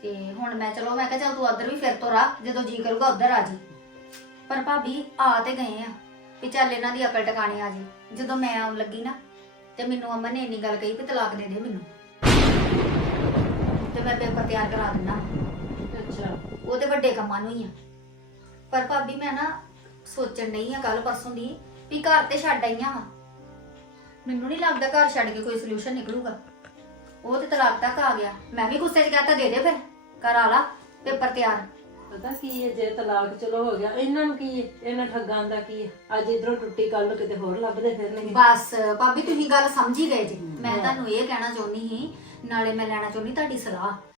ਤੇ ਹੁਣ ਮੈਂ ਚਲੋ ਮੈਂ ਕਿਹਾ ਚੱਲ ਤੂੰ ਉਧਰ ਵੀ ਫਿਰ ਤੋਂ ਰਾ ਜਦੋਂ ਜੀ ਕਰੂਗਾ ਉਧਰ ਆ ਜੀ। ਪਰ ਭਾਬੀ ਆ ਤੇ ਗਏ ਆ। ਵੀ ਚੱਲ ਇਹਨਾਂ ਦੀ ਅਕਲ ਟਿਕਾਣੇ ਆ ਜੀ। ਜਦੋਂ ਮੈਂ ਆਉਣ ਲੱਗੀ ਨਾ ਤੇ ਮੈਨੂੰ ਅਮਨ ਨੇ ਇੰਨੀ ਗੱਲ ਕਹੀ ਵੀ ਤਲਾਕ ਦੇ ਦੇ ਮੈਨੂੰ। ਤੇ ਮੈਂ ਪੇਪਰ ਤਿਆਰ ਕਰਾ ਦਿੰਦਾ। ਅੱਛਾ। ਉਹ ਤੇ ਵੱਡੇ ਕੰਮਾਂ ਨੂੰ ਹੀ ਆ। ਪਰ ਭਾਬੀ ਮੈਂ ਨਾ ਸੋਚਣ ਨਹੀਂ ਆ ਕੱਲ ਪਰਸੋਂ ਦੀ ਵੀ ਘਰ ਤੇ ਛੱਡ ਆਈਆਂ ਵਾ। ਮੈਨੂੰ ਨਹੀਂ ਲੱਗਦਾ ਘਰ ਛੱਡ ਕੇ ਕੋਈ ਸੋਲੂਸ਼ਨ ਨਿਕਲੂਗਾ। ਉਹ ਤੇ ਤਲਾਕ ਤੱਕ ਆ ਗਿਆ। ਮੈਂ ਵੀ ਗੁੱਸੇ 'ਚ ਕਹਤਾ ਦੇ ਦੇ ਫਿਰ। ਘਰ ਆ ਲਾ ਪੇਪਰ ਤਿਆਰ। ਪਤਾ ਕੀ ਹੈ ਜੇ ਤਲਾਕ ਚਲੋ ਹੋ ਗਿਆ ਇਹਨਾਂ ਨੂੰ ਕੀ ਹੈ? ਇਹਨਾਂ ਠੱਗਾਂ ਦਾ ਕੀ ਹੈ? ਅੱਜ ਇਧਰੋਂ ਟੁੱਟੀ ਕੱਲ ਨੂੰ ਕਿਤੇ ਹੋਰ ਲੱਭਦੇ ਫਿਰਨਗੇ। ਬਸ ਭਾਬੀ ਤੁਸੀਂ ਗੱਲ ਸਮਝ ਹੀ ਗਏ ਜੀ। ਮੈਂ ਤੁਹਾਨੂੰ ਇਹ ਕਹਿਣਾ ਚਾਹੁੰਦੀ ਸੀ ਨਾਲੇ ਮੈਂ ਲੈਣਾ ਚਾਹੁੰਦੀ ਤੁਹਾਡੀ ਸਲਾਹ।